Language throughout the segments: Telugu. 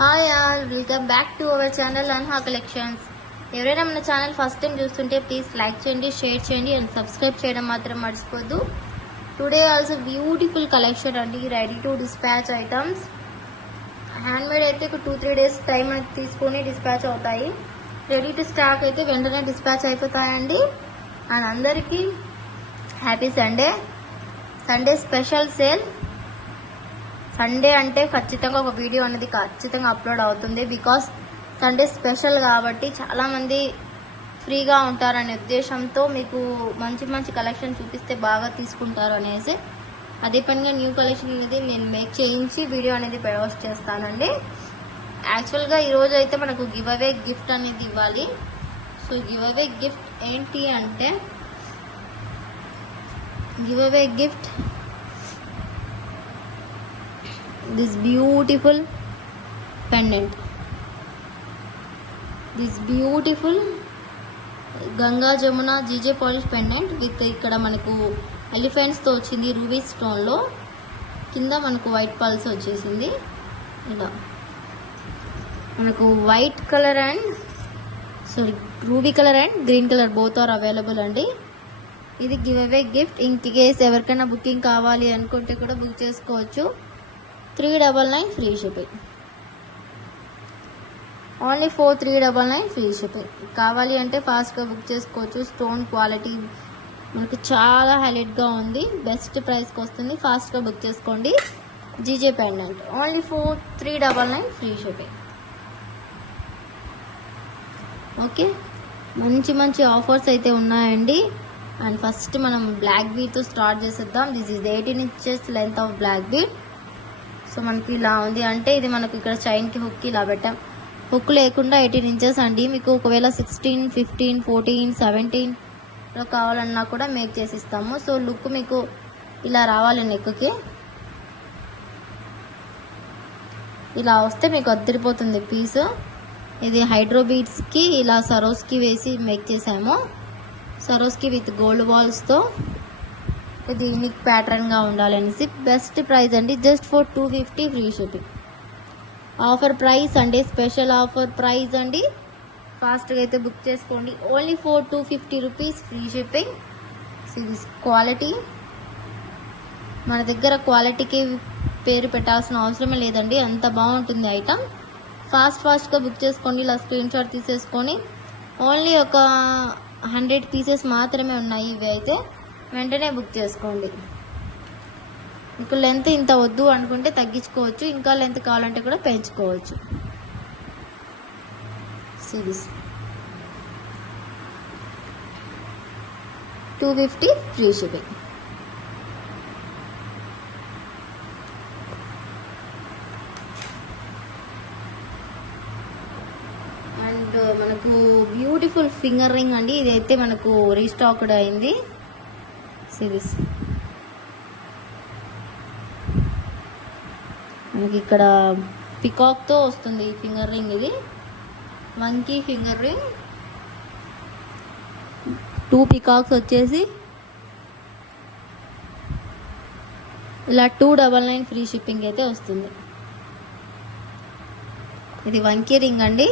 Hi all, welcome back to our channel Anha collections. ఎవరైనా మన ఛానల్ ఫస్ట్ టైం చూస్తుంటే ప్లీజ్ లైక్ చేయండి, షేర్ చేయండి అండ్ సబ్స్క్రైబ్ చేయడం మాత్రం మర్చిపోద్దు. టుడే ఆల్సో బ్యూటిఫుల్ కలెక్షన్ అండి, ready to dispatch items. Handmade అయితే ఒక 2-3 days టైం మనకి తీసుకొని డిస్పాచ్ అవుతాయి. రెడీ టు స్టాక్ అయితే వెంటనే డిస్పాచ్ అయిపోతాయండి. అండ్ అందరికీ happy Sunday. Sunday special sale. Sunday అంటే ఖచ్చితంగా ఒక వీడియో అనేది ఖచ్చితంగా అప్లోడ్ అవుతుంది. బికాస్ సండే స్పెషల్ కాబట్టి చాలామంది ఫ్రీగా ఉంటారనే ఉద్దేశంతో మీకు మంచి మంచి కలెక్షన్ చూపిస్తే బాగా తీసుకుంటారు అనేసి అదే పనిగా న్యూ కలెక్షన్ అనేది నేను మేక్ చేయించి వీడియో అనేది పోస్ట్ చేస్తానండి. యాక్చువల్గా ఈరోజు అయితే మనకు గివ్ అవే గిఫ్ట్ అనేది ఇవ్వాలి. సో గివ్ అవే గిఫ్ట్ ఏంటి అంటే give away gift this beautiful pendant, this beautiful Ganga Jamuna GJ polish pendant with ఇక్కడ మనకు ఎలిఫెంట్స్ తో వచ్చింది రూబీ స్టోన్ లో, కింద మనకు వైట్ పల్స్ వచ్చేసింది. ఇలా మనకు white colour and ruby colour and green colour both are available అండి. ఇది give away gift. In case ఎవరికైనా బుకింగ్ కావాలి అనుకుంటే కూడా బుక్ చేసుకోవచ్చు. 399 free shipping. Only 399 free shipping. కావాలి అంటే ఫాస్ట్గా బుక్ చేసుకోవచ్చు. స్టోన్ క్వాలిటీ మనకు చాలా హైలైట్గా ఉంది, బెస్ట్ ప్రైస్కి వస్తుంది. ఫాస్ట్గా బుక్ చేసుకోండి. GJ pendant only 399 free shipping. Okay, మంచి మంచి ఆఫర్స్ అయితే ఉన్నాయండి. అండ్ ఫస్ట్ మనం బ్లాక్ బీడ్తో స్టార్ట్ చేసేద్దాం. This is 18 inches length of black bead. So మనకి ఇలా ఉంది అంటే ఇది మనకు ఇక్కడ చైన్కి హుక్ ఇలా పెట్టాం. హుక్ లేకుండా 18 inches అండి. మీకు ఒకవేళ 16, 15, 14, 17లో కావాలన్నా కూడా మేక్ చేసి ఇస్తాము. సో లుక్ మీకు ఇలా రావాలి, నెక్కి ఇలా వస్తే మీకు అద్దరిపోతుంది పీస్. ఇది హైడ్రో బీడ్స్కి ఇలా సరోస్కి వేసి మేక్ చేసాము. సరోస్కి విత్ గోల్డ్ బాల్స్తో ఇది యూనిక్ ప్యాటర్న్గా ఉండాలనేసి బెస్ట్ ప్రైస్ అండి. Just for 250 free shipping. Offer price అండి, స్పెషల్ ఆఫర్ ప్రైస్ అండి. ఫాస్ట్గా అయితే బుక్ చేసుకోండి. Only for 250 rupees free shipping. ఇది క్వాలిటీ, మన దగ్గర క్వాలిటీకి పేరు పెట్టాల్సిన అవసరమే లేదండి, అంత బాగుంటుంది ఐటమ్. ఫాస్ట్గా బుక్ చేసుకోండి. ఇలా స్క్రీన్ షాట్ తీసేసుకొని ఓన్లీ ఒక 100 పీసెస్ మాత్రమే ఉన్నాయి. ఇవి అయితే వెంటనే బుక్ చేసుకోండి. మీకు లెంత్ ఇంత వద్దు అనుకుంటే తగ్గించుకోవచ్చు, ఇంకా లెంత్ కావాలంటే కూడా పెంచుకోవచ్చు. Series 250 free shipping. అండ్ మనకు బ్యూటిఫుల్ ఫింగర్ రింగ్ అండి. ఇదైతే మనకు రీస్టాక్డ్ అయింది. సిరీస్ మనకి ఇక్కడ పికాక్తో వస్తుంది ఈ ఫింగర్ రింగ్. ఇది మంకీ ఫింగర్ రింగ్, 2 పికాక్స్ వచ్చేసి ఇలా 299 ఫ్రీ షిప్పింగ్ అయితే వస్తుంది. ఇది వంకీ రింగ్ అండి,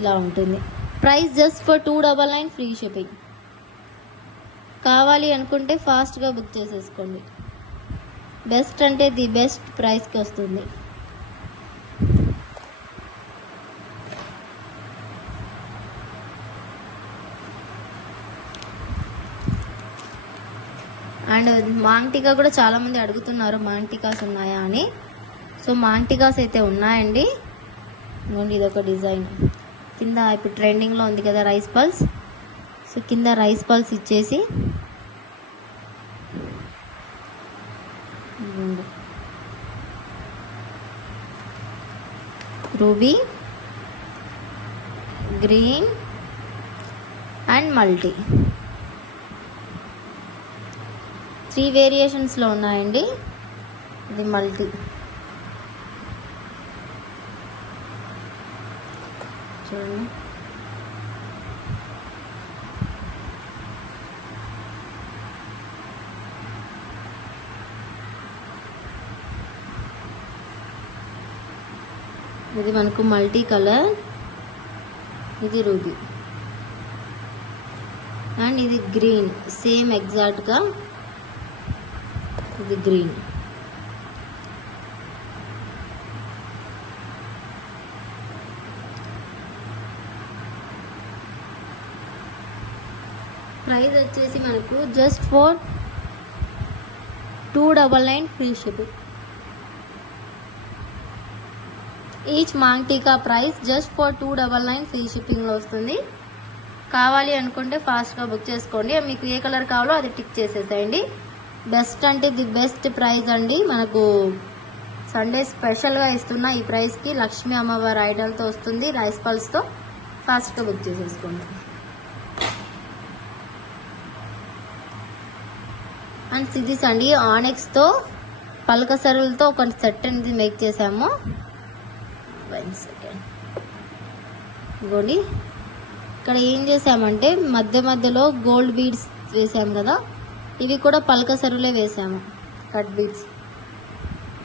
ఇలా ఉంటుంది. Price just for 299 free shipping. కావాలి అనుకుంటే ఫాస్ట్గా బుక్ చేసేసుకోండి. బెస్ట్ అంటే ది బెస్ట్ ప్రైస్కి వస్తుంది. అండ్ మాంగ్టికా కూడా చాలామంది అడుగుతున్నారు మాంగ్టికాస్ ఉన్నాయా అని. సో మాంగ్టికాస్ అయితే ఉన్నాయండి. ఇది ఒక డిజైన్ కింద ఇప్పుడు ట్రెండింగ్లో ఉంది కదా రైస్ పల్స్. సో కింద రైస్ పల్స్ ఇచ్చేసి రూబీ, గ్రీన్ అండ్ మల్టీ 3 వేరియేషన్స్లో ఉన్నాయండి. ఇది మల్టీ చూడండి. ఇది మనకు మల్టీ కలర్, ఇది రూబీ అండ్ ఇది గ్రీన్, సేమ్ ఎగ్జాక్ట్గా ఇది గ్రీన్. ప్రైస్ వచ్చేసి మనకు just for 299 free shipping. Each maang tikka price just for 299 free షిప్పింగ్లో వస్తుంది. కావాలి అనుకుంటే ఫాస్ట్గా బుక్ చేసుకోండి. మీకు ఏ కలర్ కావాలో అది టిక్ చేసేసేయండి. బెస్ట్ అంటే ది బెస్ట్ ప్రైస్ అండి. మనకు సండే స్పెషల్గా ఇస్తున్న ఈ ప్రైస్కి లక్ష్మీ అమ్మవారి ఐడల్తో వస్తుంది, రైస్ పల్స్తో. ఫాస్ట్గా బుక్ చేసేసుకోండి. అండ్ సిరీస్ అండి, ఆనెక్స్తో పలక సరులతో ఒక సెట్ అనేది మేక్ చేసాము. 1 సెకండ్ ఇదిగోండి. ఇక్కడ ఏం చేసామంటే మధ్య మధ్యలో గోల్డ్ బీడ్స్ వేసాము కదా, ఇవి కూడా పలక సరులే వేసాము, కట్ బీడ్స్.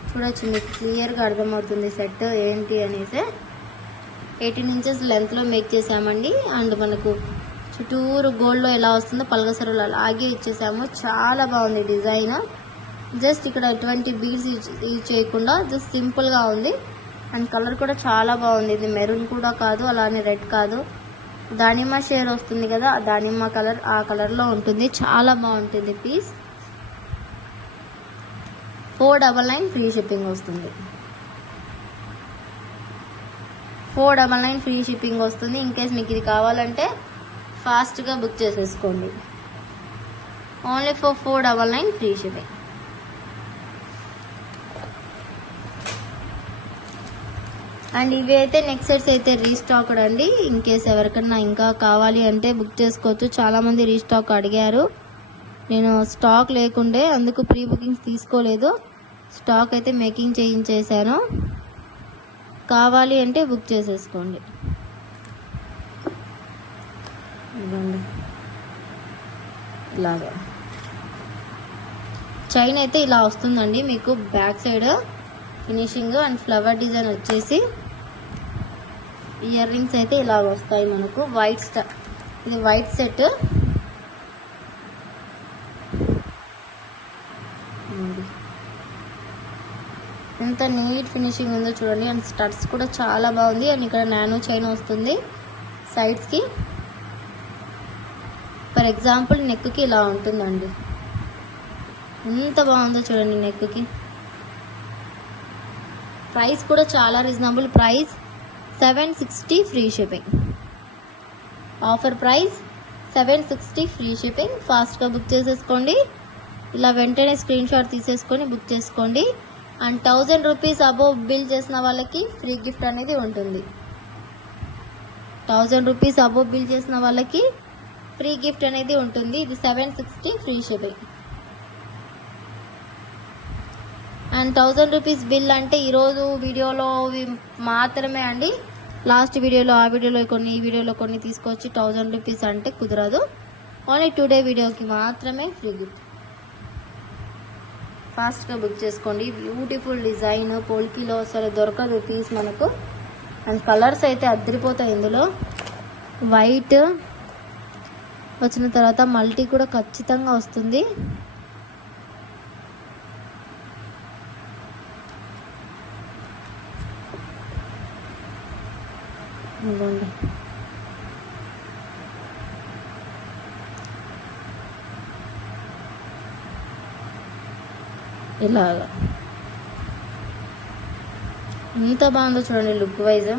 చూడొచ్చు, మీకు క్లియర్గా అర్థమవుతుంది సెట్ ఏంటి అనేసి. 18 ఇంచెస్ లెంత్లో మేక్ చేసామండి. అండ్ మనకు చుట్టూరు గోల్డ్లో ఎలా వస్తుందో పలక సరులు అలాగే ఇచ్చేసాము. చాలా బాగుంది డిజైన్. జస్ట్ ఇక్కడ ఎటువంటి బీడ్స్ యూజ్ చేయకుండా జస్ట్ సింపుల్గా ఉంది. అండ్ కలర్ కూడా చాలా బాగుంది. ఇది మెరూన్ కూడా కాదు, అలానే రెడ్ కాదు, దానిమ్మ షేర్ వస్తుంది కదా, దానిమ్మ కలర్, ఆ కలర్లో ఉంటుంది. చాలా బాగుంటుంది పీస్. 499 ఫ్రీ షిప్పింగ్ వస్తుంది. 499 ఫ్రీ షిప్పింగ్ వస్తుంది. ఇన్ కేస్ మీకు ఇది కావాలంటే ఫాస్ట్గా బుక్ చేసేసుకోండి. Only for 499 free shipping. And ఇవి అయితే నెక్స్ట్ సెట్స్ అయితే రీస్టాక్డ్ అండి. ఇన్ కేస్ ఎవరికన్నా ఇంకా కావాలి అంటే బుక్ చేసుకోవచ్చు. చాలామంది రీస్టాక్ అడిగారు. నేను స్టాక్ లేకుండే అందుకు ప్రీ బుకింగ్స్ తీసుకోలేదు. స్టాక్ అయితే మేకింగ్ చేయించేసాను. కావాలి అంటే బుక్ చేసేసుకోండి. ఇలాగా చైన్ అయితే ఇలా వస్తుందండి మీకు. Back side finishing and flower design వచ్చేసి ఇయర్ రింగ్స్ అయితే ఇలా వస్తాయి మనకు. వైట్ ఇది వైట్ సెట్. ఎంత నీట్ ఫినిషింగ్ ఉందో చూడండి. అండ్ స్టడ్స్ కూడా చాలా బాగుంది. అండ్ ఇక్కడ నానో చైన్ వస్తుంది సైడ్స్కి. ఫర్ ఎగ్జాంపుల్ నెక్కి ఇలా ఉంటుందండి. ఎంత బాగుందో చూడండి నెక్కి. ప్రైస్ కూడా చాలా reasonable price, 760 free shipping. Offer price 760 free shipping. ఫాస్ట్గా బుక్ చేసేసుకోండి. ఇలా వెంటనే స్క్రీన్ షాట్ తీసేసుకొని బుక్ చేసుకోండి. అండ్ 1000 రూపీస్ అబోవ్ బిల్ చేసిన వాళ్ళకి ఫ్రీ గిఫ్ట్ అనేది ఉంటుంది. 1000 రూపీస్ అబోవ్ బిల్ చేసిన వాళ్ళకి ఫ్రీ గిఫ్ట్ అనేది ఉంటుంది. ఇది 760 free shipping. And 1000 rupees bill అంటే ఈరోజు వీడియోలో మాత్రమే అండి. లాస్ట్ వీడియోలో, ఆ వీడియోలో కొన్ని, ఈ వీడియోలో కొన్ని తీసుకొచ్చి 1000 రూపీస్ అంటే కుదరదు. ఓన్లీ టుడే వీడియోకి మాత్రమే ఫ్రీ గిఫ్ట్. ఫాస్ట్గా బుక్ చేసుకోండి. బ్యూటిఫుల్ డిజైన్, పోల్కీలో అసలు దొరకదు పీస్ మనకు. అండ్ కలర్స్ అయితే అద్దరిపోతాయి ఇందులో. వైట్ వచ్చిన తర్వాత మల్టీ కూడా ఖచ్చితంగా వస్తుంది. ఇదిగోండి. ఇలాగా ఎంత బాగుందో చూడండి లుక్ వైజ్.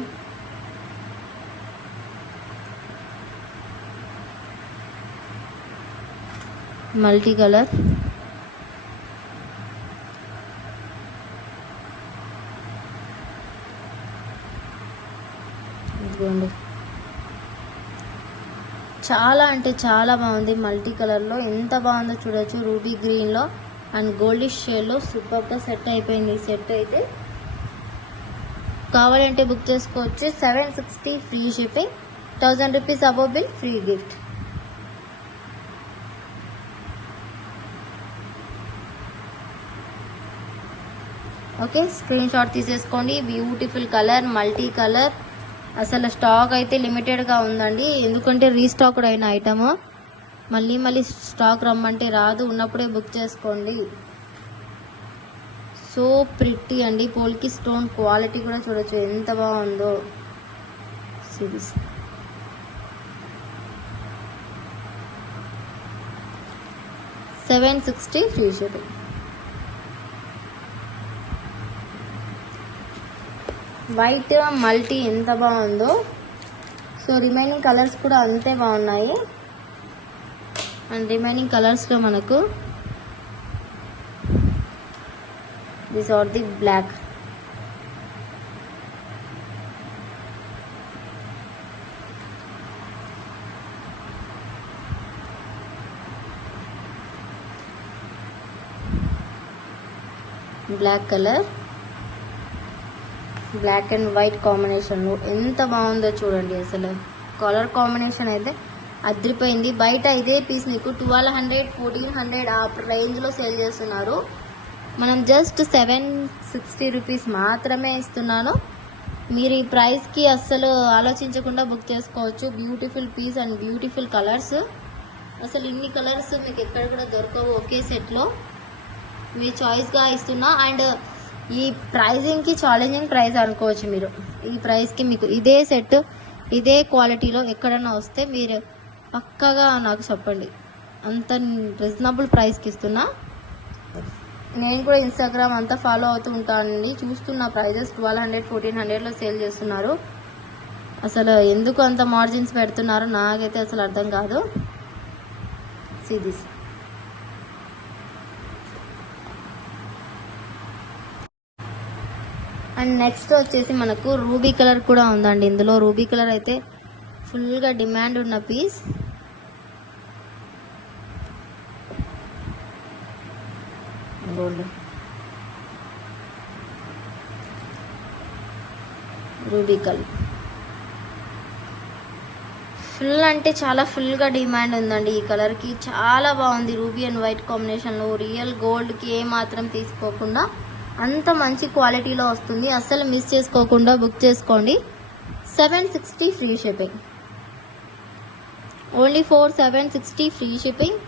Multi colour. ఇదిగోండి, చాలా అంటే చాలా బాగుంది. మల్టీ కలర్లో ఎంత బాగుందో చూడొచ్చు. రూబీ గ్రీన్లో అండ్ గోల్డిష్ షేడ్లో సూపర్గా సెట్ అయిపోయింది ఈ సెట్ అయితే. కావాలంటే బుక్ చేసుకోవచ్చు. 760 free shipping. 1000 rupees above bill free gift. Okay, screenshot తీసేసుకోండి. Beautiful colour, multi colour. అసలు స్టాక్ అయితే లిమిటెడ్గా ఉందండి, ఎందుకంటే రీస్టాక్డ్ అయిన ఐటమ్. మళ్ళీ స్టాక్ రమ్మంటే రాదు, ఉన్నప్పుడే బుక్ చేసుకోండి. సో ప్రిట్టి అండి. పోల్కి స్టోన్ క్వాలిటీ కూడా చూడొచ్చు ఎంత బాగుందో. Series 760 free shipping. White multi ఎంత బాగుందో. సో రిమైనింగ్ కలర్స్ కూడా అంతే బాగున్నాయి. అండ్ రిమైనింగ్ కలర్స్లో మనకు this are the black. Black colour, black and white కాంబినేషన్లో ఎంత బాగుందో చూడండి. అసలు కలర్ కాంబినేషన్ అయితే అదిరిపోయింది. బయట ఇదే పీస్ మీకు 1200, 1400 ఆ రేంజ్లో సేల్ చేస్తున్నారు. మనం జస్ట్ 760 రూపీస్ మాత్రమే ఇస్తున్నాను. మీరు ఈ ప్రైస్కి అస్సలు ఆలోచించకుండా బుక్ చేసుకోవచ్చు. Beautiful piece and beautiful colours. అసలు ఇన్ని కలర్స్ మీకు ఎక్కడ కూడా దొరకవు ఒకే సెట్లో. మీ చాయిస్గా ఇస్తున్నా. అండ్ ఈ ప్రైజింగ్కి ఛాలెంజింగ్ ప్రైస్ అనుకోవచ్చు మీరు. ఈ ప్రైస్కి మీకు ఇదే సెట్ ఇదే క్వాలిటీలో ఎక్కడన్నా వస్తే మీరు పక్కాగా నాకు చెప్పండి. అంత రీజనబుల్ ప్రైస్కి ఇస్తున్నా. నేను కూడా ఇన్స్టాగ్రామ్ అంతా ఫాలో అవుతూ ఉంటానండి, చూస్తున్న ప్రైజెస్ 1200, 1400లో సేల్ చేస్తున్నారు. అసలు ఎందుకు అంత మార్జిన్స్ పెడుతున్నారో నాకైతే అసలు అర్థం కాదు. See this. అండ్ నెక్స్ట్ వచ్చేసి మనకు రూబీ కలర్ కూడా ఉందండి. ఇందులో రూబీ కలర్ అయితే ఫుల్గా డిమాండ్ ఉన్న piece. Gold ruby colour full అంటే చాలా ఫుల్గా డిమాండ్ ఉందండి ఈ కలర్కి. చాలా బాగుంది రూబీ అండ్ వైట్ కాంబినేషన్లో. రియల్ గోల్డ్కి ఏమాత్రం తీసుకోకుండా అంత మంచి క్వాలిటీలో వస్తుంది. అస్సలు మిస్ చేసుకోకుండా బుక్ చేసుకోండి. 760 free shipping. Only 760 free shipping.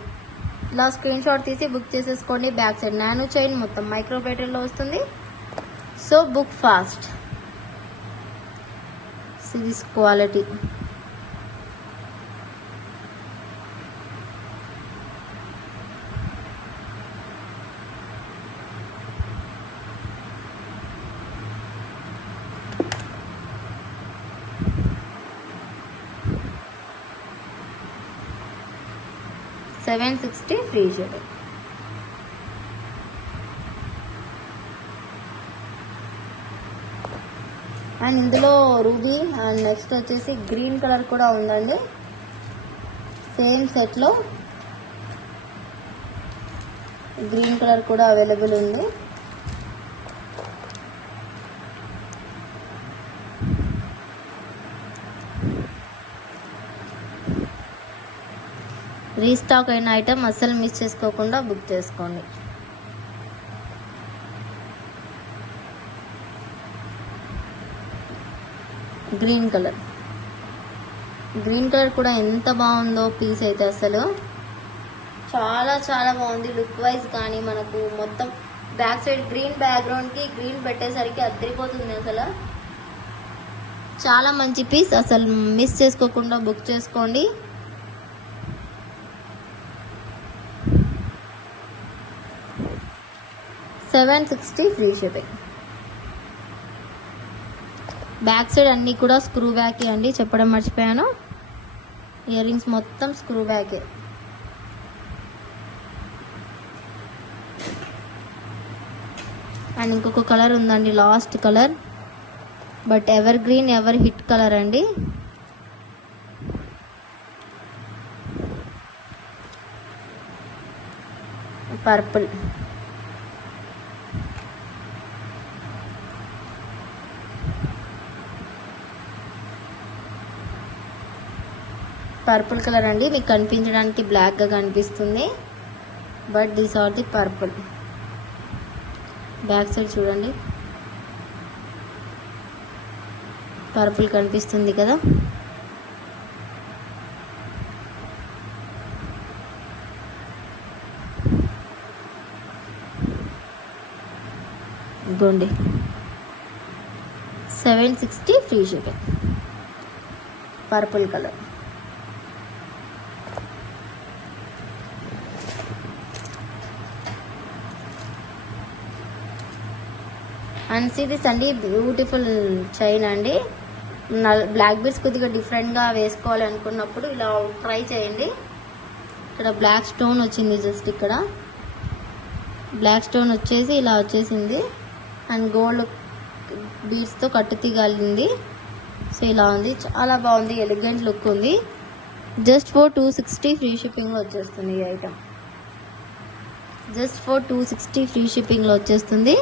ఇలా స్క్రీన్ షాట్ తీసి బుక్ చేసేసుకోండి. బ్యాక్ సైడ్ నానో చైన్ మొత్తం మైక్రో బ్యాటరీలో వస్తుంది. So book fast. Series quality. $760 free shipping. And ఇందులో రూబీ అండ్ నెక్స్ట్ వచ్చేసి గ్రీన్ కలర్ కూడా ఉందండి. సేమ్ సెట్లో గ్రీన్ కలర్ కూడా అవైలబుల్ ఉంది. రీస్టాక్ అయిన ఐటమ్ అస్సలు మిస్ చేసుకోకుండా బుక్ చేసుకోండి. గ్రీన్ కలర్ కూడా ఎంత బాగుందో పీస్ అయితే అసలు చాలా చాలా బాగుంది. లుక్ వైజ్ కానీ మనకు మొత్తం బ్యాక్ సైడ్ గ్రీన్ బ్యాక్గ్రౌండ్కి గ్రీన్ పెట్టేసరికి అద్దరిపోతుంది. అసలు చాలా మంచి పీస్, అసలు మిస్ చేసుకోకుండా బుక్ చేసుకోండి. $760 ఫ్రీ షిప్పింగ్. బ్యాక్ సైడ్ అన్నీ కూడా స్క్రూ బ్యాకే అండి, చెప్పడం మర్చిపోయాను. ఇయర్ రింగ్స్ మొత్తం స్క్రూ బ్యాకే. అండ్ ఇంకొక కలర్ ఉందండి, last colour, but evergreen ever hit colour అండి. పర్పుల్. పర్పుల్ కలర్ అండి, మీకు కనిపించడానికి బ్లాక్గా కనిపిస్తుంది, but these are the purple. Back side చూడండి, పర్పుల్ కనిపిస్తుంది కదా. ఇదిగోండి 760 free shipping, purple colour. And see this అండి, బ్యూటిఫుల్ చైన్ అండి. బ్లాక్ బీడ్స్ కొద్దిగా డిఫరెంట్గా వేసుకోవాలి అనుకున్నప్పుడు ఇలా ట్రై చేయండి. ఇక్కడ బ్లాక్ స్టోన్ వచ్చింది, జస్ట్ ఇక్కడ బ్లాక్ స్టోన్ వచ్చేసి ఇలా వచ్చేసింది. అండ్ గోల్డ్ బీడ్స్తో కట్టు తీగాలింది. సో ఇలా ఉంది, చాలా బాగుంది, ఎలిగెంట్ లుక్ ఉంది. జస్ట్ ఫర్ 260 ఫ్రీ షిప్పింగ్లో వచ్చేస్తుంది ఈ ఐటమ్. జస్ట్ ఫర్ 260 ఫ్రీ షిప్పింగ్లో వచ్చేస్తుంది.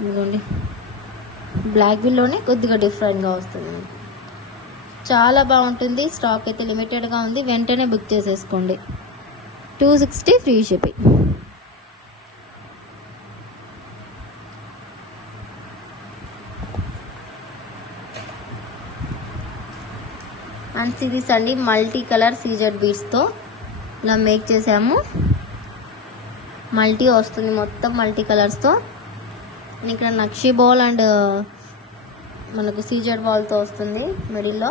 ఇదిగోండి బ్లాక్ బిల్లోనే కొద్దిగా డిఫరెంట్గా వస్తుంది. చాలా బాగుంటుంది. స్టాక్ అయితే లిమిటెడ్గా ఉంది, వెంటనే బుక్ చేసేసుకోండి. 260 ఫ్రీ షిప్పింగ్. అండ్ సిరీస్ అండి, మల్టీ కలర్ సీజెడ్ బీడ్స్తో ఇలా మేక్ చేసాము. మల్టీ వస్తుంది, మొత్తం మల్టీ కలర్స్తో. ఇక్కడ నక్షి బాల్ అండ్ మనకు సీజెడ్ బాల్తో వస్తుంది. మిడిల్లో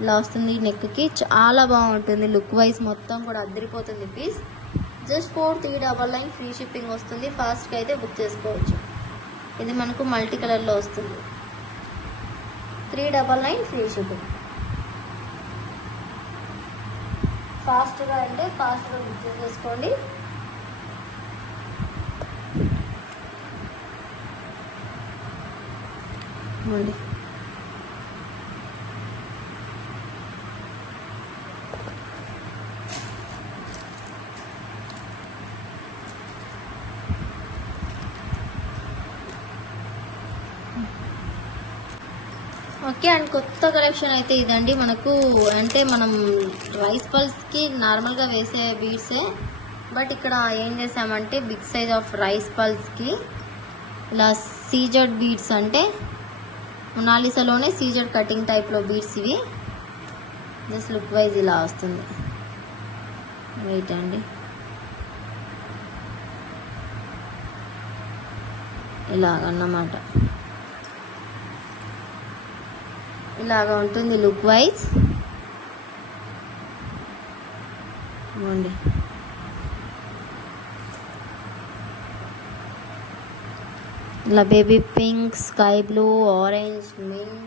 ఇలా వస్తుంది, నెక్కి చాలా బాగుంటుంది. లుక్ వైజ్ మొత్తం కూడా అదిరిపోతుంది పీస్. జస్ట్ 4399 ఫ్రీ షిప్పింగ్ వస్తుంది. ఫాస్ట్గా అయితే బుక్ చేసుకోవచ్చు. ఇది మనకు మల్టీ కలర్లో వస్తుంది. 399 ఫ్రీ షిప్పింగ్. ఫాస్ట్గా అంటే ఫాస్ట్గా బుక్ చేసేసుకోండి. ఓకే, అండ్ కొత్త కలెక్షన్ అయితే ఇదండి మనకు. అంటే మనం రైస్ పల్స్కి నార్మల్గా వేసే బీడ్సే, బట్ ఇక్కడ ఏం చేసామంటే బిగ్ సైజ్ ఆఫ్ రైస్ పల్స్కి ఇలా సీజెడ్ బీడ్స్, అంటే మొనాలిసాలోనే సీజెడ్ కటింగ్ టైప్లో బీడ్స్ ఇవి. జస్ట్ లుక్ వైజ్ ఇలా వస్తుంది. వెయిట్ అండి, ఇలాగన్నమాట, ఇలాగా ఉంటుంది లుక్ వైజ్. ఇవ్వండి, ఇలా baby pink, sky blue, orange, mink,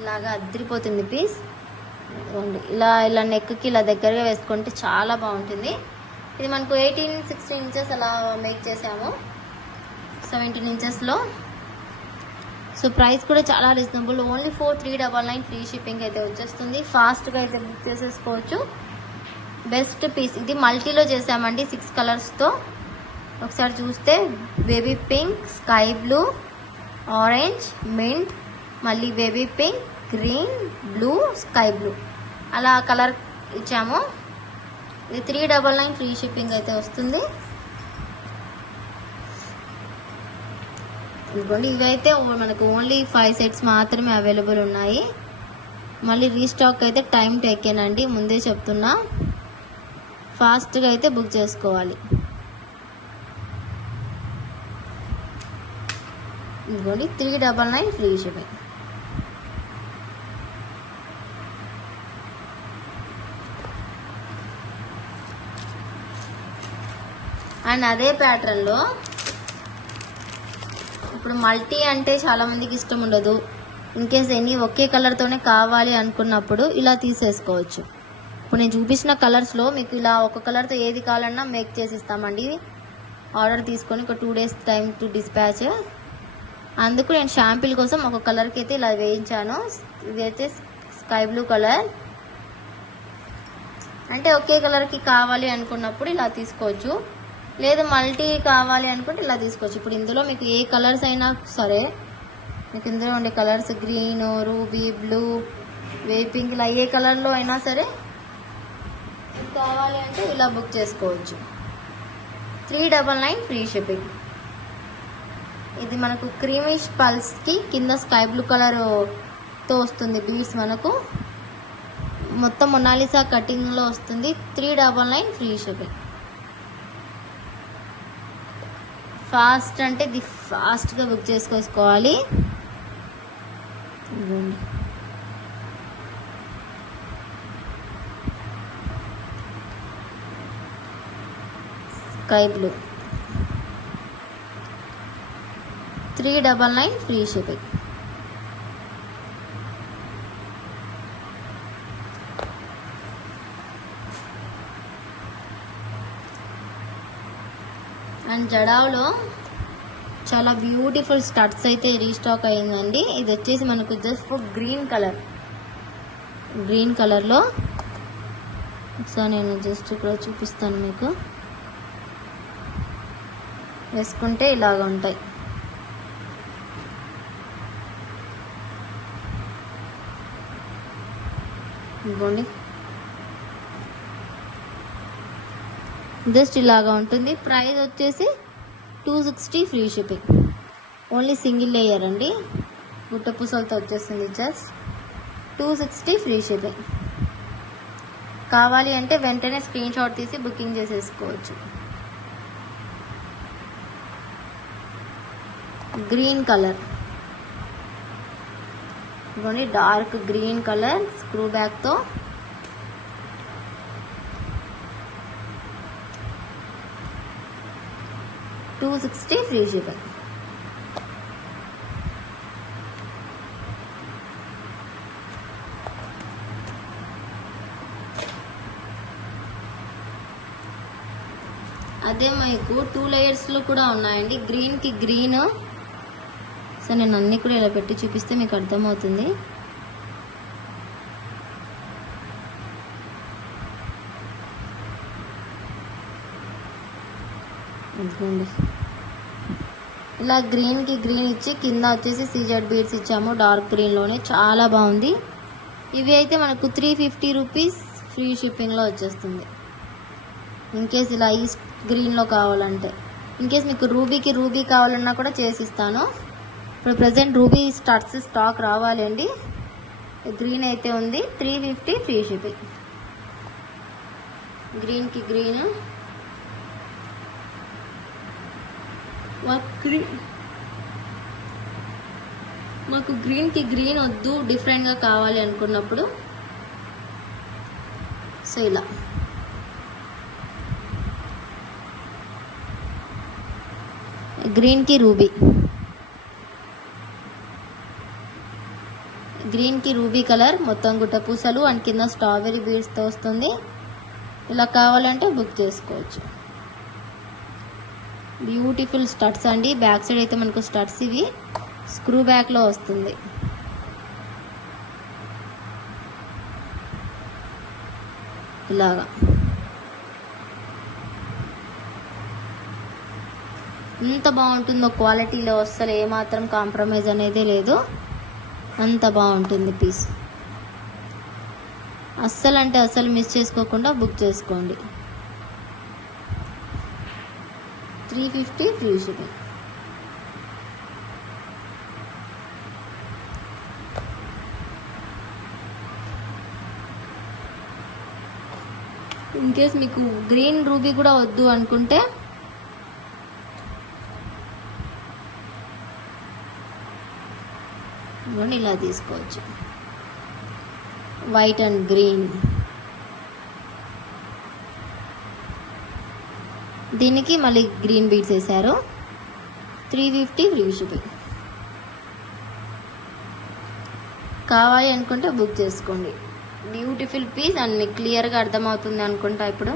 ఇలాగా అదిరిపోతుంది పీస్. ఇలా ఇలా నెక్కి ఇలా దగ్గరగా వేసుకుంటే చాలా బాగుంటుంది. ఇది మనకు 18-16 ఇంచెస్ అలా మేక్ చేసాము, 17 ఇంచెస్లో. సో ప్రైస్ కూడా చాలా రీజనబుల్. ఓన్లీ 4399 ఫ్రీ షిప్పింగ్ అయితే వచ్చేస్తుంది. ఫాస్ట్గా అయితే బుక్ చేసేసుకోవచ్చు. Best piece. ఇది మల్టీలో చేసామండి 6 కలర్స్తో. ఒకసారి చూస్తే baby pink, sky blue, orange, mint, మళ్ళీ baby pink, green, blue, sky blue అలా కలర్ ఇచ్చాము. ఇది 399 ఫ్రీ షిప్పింగ్ అయితే వస్తుంది. ఇదిగోండి, ఇవైతే మనకు ఓన్లీ 5 సెట్స్ మాత్రమే అవైలబుల్ ఉన్నాయి. మళ్ళీ రీస్టాక్ అయితే టైం టేకేనండి, ముందే చెప్తున్నా. ఫాస్ట్గా అయితే బుక్ చేసుకోవాలి. ఇదిగోండి 399 ఫ్రీ షిప్పింగ్. అండ్ అదే ప్యాటర్న్లో ఇప్పుడు మల్టీ అంటే చాలా మందికి ఇష్టం ఉండదు. ఇన్కేస్ ఒకే కలర్తోనే కావాలి అనుకున్నప్పుడు ఇలా తీసేసుకోవచ్చు. ఇప్పుడు నేను చూపించిన కలర్స్లో మీకు ఇలా ఒక కలర్తో ఏది కావాలన్నా మేక్ చేసి ఇస్తామండి. ఆర్డర్ తీసుకొని ఒక 2 days టైం టు డిస్పాచ్. అందుకు నేను షాంపిల్ కోసం ఒక కలర్కి అయితే ఇలా వేయించాను. ఇది అయితే స్కై బ్లూ కలర్. అంటే ఒకే కలర్కి కావాలి అనుకున్నప్పుడు ఇలా తీసుకోవచ్చు, లేదు మల్టీ కావాలి అనుకుంటే ఇలా తీసుకోవచ్చు. ఇప్పుడు ఇందులో మీకు ఏ కలర్స్ అయినా సరే, మీకు ఇందులో ఉండే colours green, ruby, blue, vaping, ఇలా ఏ కలర్లో అయినా సరే కావాలి అంటే ఇలా బుక్ చేసుకోవచ్చు. 399 ఫ్రీ షిప్పింగ్. ఇది మనకు క్రీమిష్ పల్స్కి కింద స్కై బ్లూ కలర్తో వస్తుంది బీడ్స్. మనకు మొత్తం మొనాలిసా కటింగ్లో వస్తుంది. 399 ఫ్రీ షిప్పింగ్. ఫాస్ట్ అంటే ఇది ఫాస్ట్గా బుక్ చేసుకోవాలి. Sky blue 399 free shipping. And జడావ్లో చాలా బ్యూటిఫుల్ స్టడ్స్ అయితే రీస్టాక్ అయిందండి. ఇది వచ్చేసి మనకు జస్ట్ గ్రీన్ కలర్లో. ఒకసారి నేను జస్ట్ ఇక్కడ చూపిస్తాను మీకు. వేసుకుంటే ఇలాగ ఉంటాయి. ఇదిగోండి, జస్ట్ ఇలాగా ఉంటుంది. ప్రైస్ వచ్చేసి 260 free shipping. Only single layer అండి, గుట్ట పూసలతో వచ్చేస్తుంది. Just 260 free shipping. కావాలి అంటే వెంటనే స్క్రీన్ షాట్ తీసి బుకింగ్ చేసేసుకోవచ్చు. గ్రీన్ కలర్, ఇదిగోండి డార్క్ గ్రీన్ కలర్ స్క్రూ బ్యాక్తో. $260 ఫ్రీ షిప్పింగ్. అదే మీకు 2 లేయర్స్లో కూడా ఉన్నాయండి. గ్రీన్కి గ్రీన్. సో నేను అన్నీ కూడా ఇలా పెట్టి చూపిస్తే మీకు అర్థమవుతుంది. ఇలా గ్రీన్కి గ్రీన్ ఇచ్చి కింద వచ్చేసి సీజెడ్ బీడ్స్ ఇచ్చాము డార్క్ గ్రీన్లోనే. చాలా బాగుంది. ఇవి అయితే మనకు 350 రూపీస్ ఫ్రీ షిప్పింగ్లో వచ్చేస్తుంది. ఇన్కేస్ ఇలా ఈ గ్రీన్లో కావాలంటే, ఇన్కేస్ మీకు రూబీ కావాలన్నా కూడా చేసిస్తాను. ఇప్పుడు ప్రజెంట్ రూబీ స్టాక్ రావాలండి. గ్రీన్ అయితే ఉంది. 350 ఫ్రీ షిప్పింగ్. గ్రీన్కి గ్రీన్. మాకు గ్రీన్కి గ్రీన్ వద్దు, డిఫరెంట్గా కావాలి అనుకున్నప్పుడు సో ఇలా గ్రీన్కి రూబీ కలర్ మొత్తం గుట్ట పూసలు అండ్ కింద స్ట్రాబెరీ బీడ్స్తో వస్తుంది. ఇలా కావాలంటే బుక్ చేసుకోవచ్చు. బ్యూటిఫుల్ స్టడ్స్ అండి. బ్యాక్ సైడ్ అయితే మనకు స్టడ్స్ ఇవి స్క్రూ బ్యాక్లో వస్తుంది. ఇలాగా ఎంత బాగుంటుందో క్వాలిటీలో. అస్సలు ఏమాత్రం కాంప్రమైజ్ అనేది లేదు. అంత బాగుంటుంది పీస్. అస్సలు అంటే అస్సలు మిస్ చేసుకోకుండా బుక్ చేసుకోండి. 350 ఫ్రీ షిప్పింగ్. ఇన్కేస్ మీకు గ్రీన్ రూబీ కూడా వద్దు అనుకుంటే ఇలా తీసుకోవచ్చు. White and green. దీనికి మళ్ళీ గ్రీన్ బీడ్స్ వేశారు. 350 ఫ్రీ షిప్పింగ్. కావాలి అనుకుంటే బుక్ చేసుకోండి. బ్యూటిఫుల్ పీస్ అండ్ మీకు క్లియర్గా అర్థమవుతుంది అనుకుంటా. ఇప్పుడు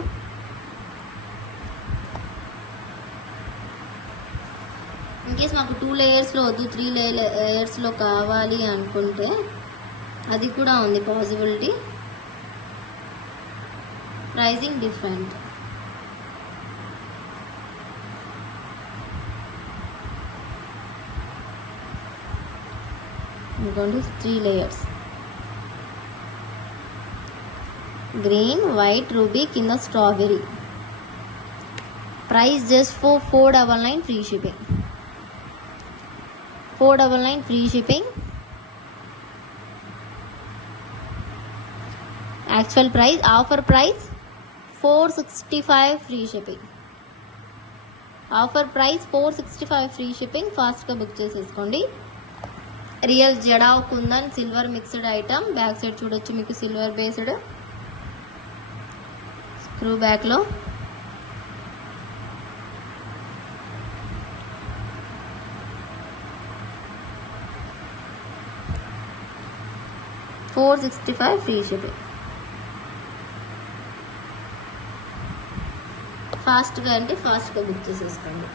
ఇన్కేస్ మాకు 2 లేయర్స్లో వద్దు, 3 లేయర్స్లో కావాలి అనుకుంటే అది కూడా ఉంది పాసిబిలిటీ. Pricing different. ఇంకోండి 3 లేయర్స్. గ్రీన్, వైట్, రూబీ, కింద strawberry. Price just for 499 free shipping. 499 free shipping. Actual price, offer price 465 free shipping. Offer price 465 free shipping. ఫాస్ట్గా బుక్ చేసేసుకోండి. Real jadau kundan silver mixed item. Back side చూడొచ్చు మీకు సిల్వర్ బేస్డ్ స్క్రూ బ్యాక్లో. $465 ఫ్రీ షిప్పింగ్. ఫాస్ట్గా అంటే ఫాస్ట్గా బుక్ చేసేసుకోండి.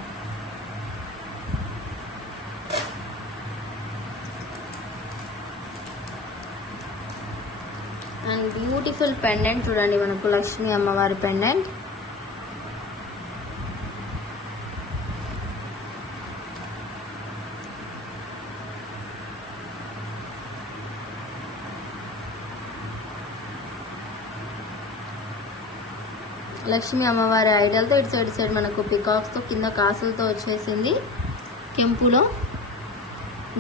అండ్ బ్యూటిఫుల్ పెండెంట్ చూడండి, మనకు లక్ష్మీ అమ్మవారి పెండెంట్. లక్ష్మీ అమ్మవారి ఐడల్తో ఇటు సైడ్ మనకు పికాక్స్తో కింద కాసులతో వచ్చేసింది కెంపులో.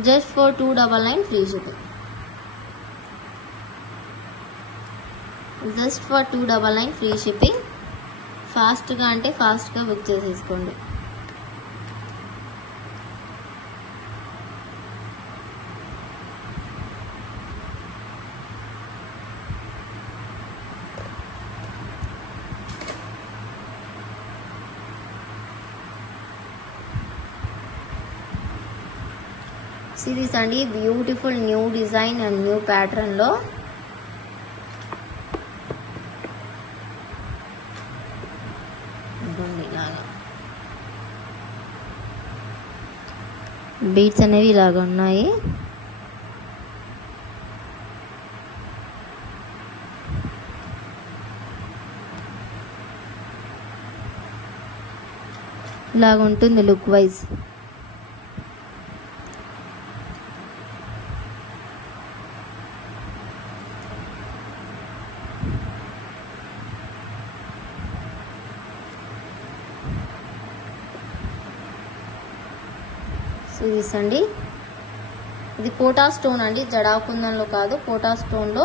Just for 299 free shipping. Just for 299 free shipping. ఫాస్ట్గా అంటే ఫాస్ట్గా బుక్ చేసేసుకోండి. సిరీస్ అండి, beautiful new design and new ప్యాటర్న్లో. ఇలాగా బీట్స్ అనేవి ఇలాగ ఉన్నాయి. ఇలాగ ఉంటుంది లుక్ వైజ్. సిరీస్ అండి, ఇది పోటా స్టోన్ అండి, జడావ్ కుందన్లో కాదు, పోటా స్టోన్లో.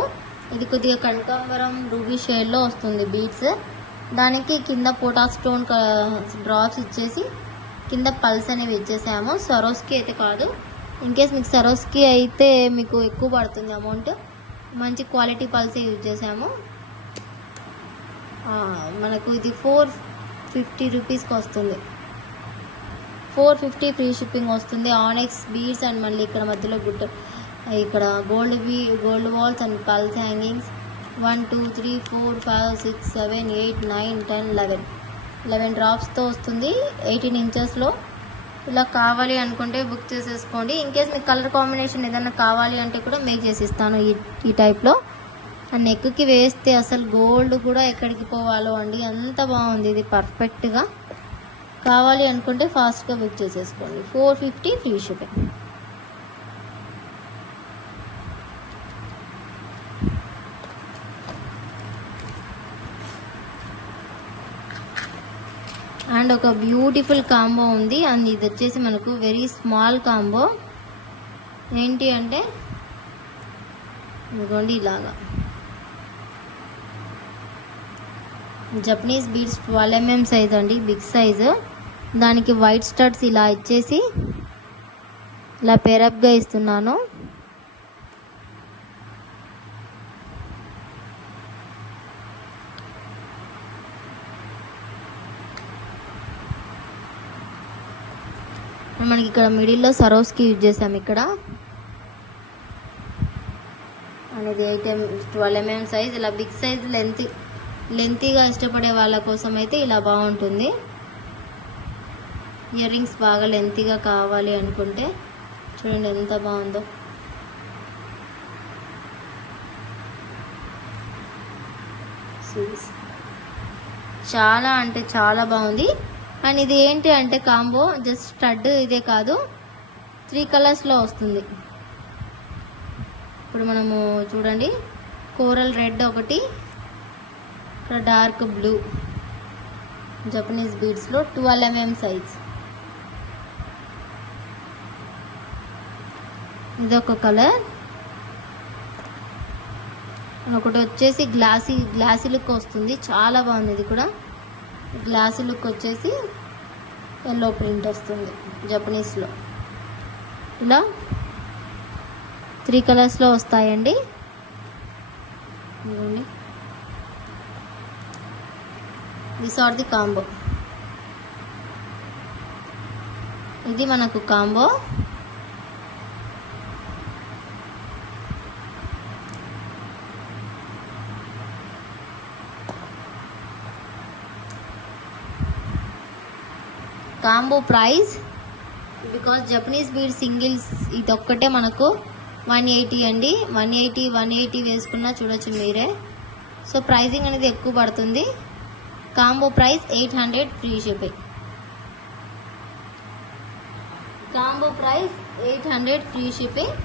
ఇది కొద్దిగా కనకాంబరం రూబీ షేడ్లో వస్తుంది బీడ్స్. దానికి కింద పోటా స్టోన్ డ్రాప్స్ ఇచ్చేసి కింద పల్స్ అనేవి ఇచ్చేసాము. సరోస్కి అయితే కాదు. ఇన్ కేస్ మీకు సరోస్కి అయితే మీకు ఎక్కువ పడుతుంది అమౌంట్. మంచి క్వాలిటీ పల్సే యూజ్ చేసాము. మనకు ఇది 450 రూపీస్కి వస్తుంది. 450 ఫ్రీ షిప్పింగ్ వస్తుంది. ఆనెక్స్ బీడ్స్ అండ్ మళ్ళీ ఇక్కడ మధ్యలో ఇక్కడ gold walls and pearls hangings 1 2 3 4 5 6 7 8 9 10 11 డ్రాప్స్తో వస్తుంది. 18 ఇంచెస్లో. ఇలా కావాలి అనుకుంటే బుక్ చేసేసుకోండి. ఇన్ కేస్ మీకు కలర్ కాంబినేషన్ ఏదైనా కావాలి అంటే కూడా మేక్ చేసి ఇస్తాను ఈ టైప్లో. ఆ నెక్కి వేస్తే అసలు గోల్డ్ కూడా ఎక్కడికి పోవాలో అండి, అంత బాగుంది ఇది. పర్ఫెక్ట్గా కావాలి అనుకుంటే ఫాస్ట్గా బుక్ చేసేసుకోండి. 450 ఫ్రీ షిప్పింగ్. అండ్ ఒక బ్యూటిఫుల్ కాంబో ఉంది. అండ్ ఇది వచ్చేసి మనకు వెరీ స్మాల్ కాంబో. ఏంటి అంటే ఇదిగోండి ఇలాగా జపనీస్ బీడ్స్ 12 mm సైజ్ అండి, బిగ్ సైజు. దానికి వైట్ స్టడ్స్ ఇలా ఇచ్చేసి ఇలా పేరప్గా ఇస్తున్నాను. మనకి ఇక్కడ మిడిల్లో సరోస్కి యూజ్ చేసాము ఇక్కడ. అనేది 12 mm సైజ్. ఇలా బిగ్ సైజ్ లెంతీగా ఇష్టపడే వాళ్ళ కోసం అయితే ఇలా బాగుంటుంది. ఇయర్ రింగ్స్ బాగా లెంతీగా కావాలి అనుకుంటే చూడండి ఎంత బాగుందో. చాలా అంటే చాలా బాగుంది. అండ్ ఇది ఏంటి అంటే కాంబో జస్ట్ స్టడ్ ఇదే కాదు, 3 కలర్స్లో వస్తుంది. ఇప్పుడు మనము చూడండి, కోరల్ రెడ్ ఒకటి, ఇక్కడ డార్క్ బ్లూ, జపనీస్ బీడ్స్లో 12 mm సైజ్. ఇది ఒక కలర్. ఒకటి వచ్చేసి గ్లాసీ లుక్ వస్తుంది, చాలా బాగుంది. ఇది కూడా గ్లాసీ లుక్ వచ్చేసి ఎల్లో ప్రింట్ వస్తుంది జపనీస్లో. ఇలా 3 కలర్స్లో వస్తాయండి. This are the combo. ఇది మనకు combo. Combo price because Japanese bead singles ఇది ఒక్కటే మనకు 180 అండి. 180 వేసుకున్నా చూడొచ్చు మీరే. సో ప్రైజింగ్ అనేది ఎక్కువ పడుతుంది. Combo price 800 free shipping. Combo price 800 free shipping.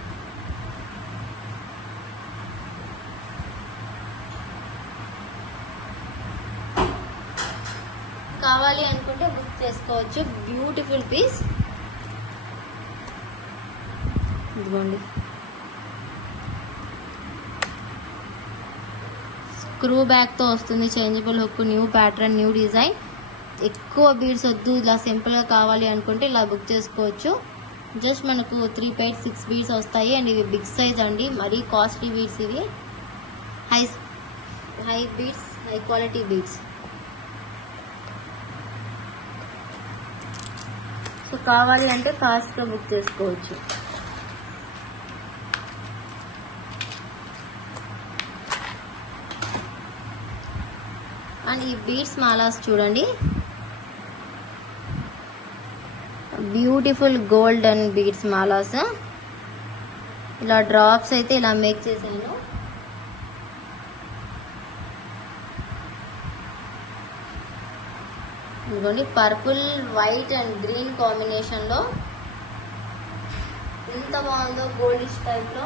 కావాలి అనుకుంటే బుక్ చేసుకోవచ్చు. Beautiful piece. ఇదిగోండి, స్క్రూ బ్యాక్తో వస్తుంది, changeable hook, new pattern, new design. ఎక్కువ బీడ్స్ వద్దు, ఇలా సింపుల్గా కావాలి అనుకుంటే ఇలా బుక్ చేసుకోవచ్చు. జస్ట్ మనకు 3 pairs 6 బీడ్స్ వస్తాయి. అండ్ ఇవి బిగ్ సైజ్ అండి, మరీ కాస్ట్లీ బీడ్స్. ఇవి high beads, high quality beads. So కావాలి అంటే ఫాస్ట్గా బుక్ చేసుకోవచ్చు. అండ్ ఈ బీడ్స్ మాలాస్ చూడండి, బ్యూటిఫుల్ గోల్డెన్ బీడ్స్ మాలాస్. ఇలా డ్రాప్స్ అయితే ఇలా మేక్ చేశాను. ఇదిగోండి, పర్పుల్, వైట్ అండ్ గ్రీన్ కాంబినేషన్లో ఎంత బాగుందో, గోల్డిష్ టైప్లో.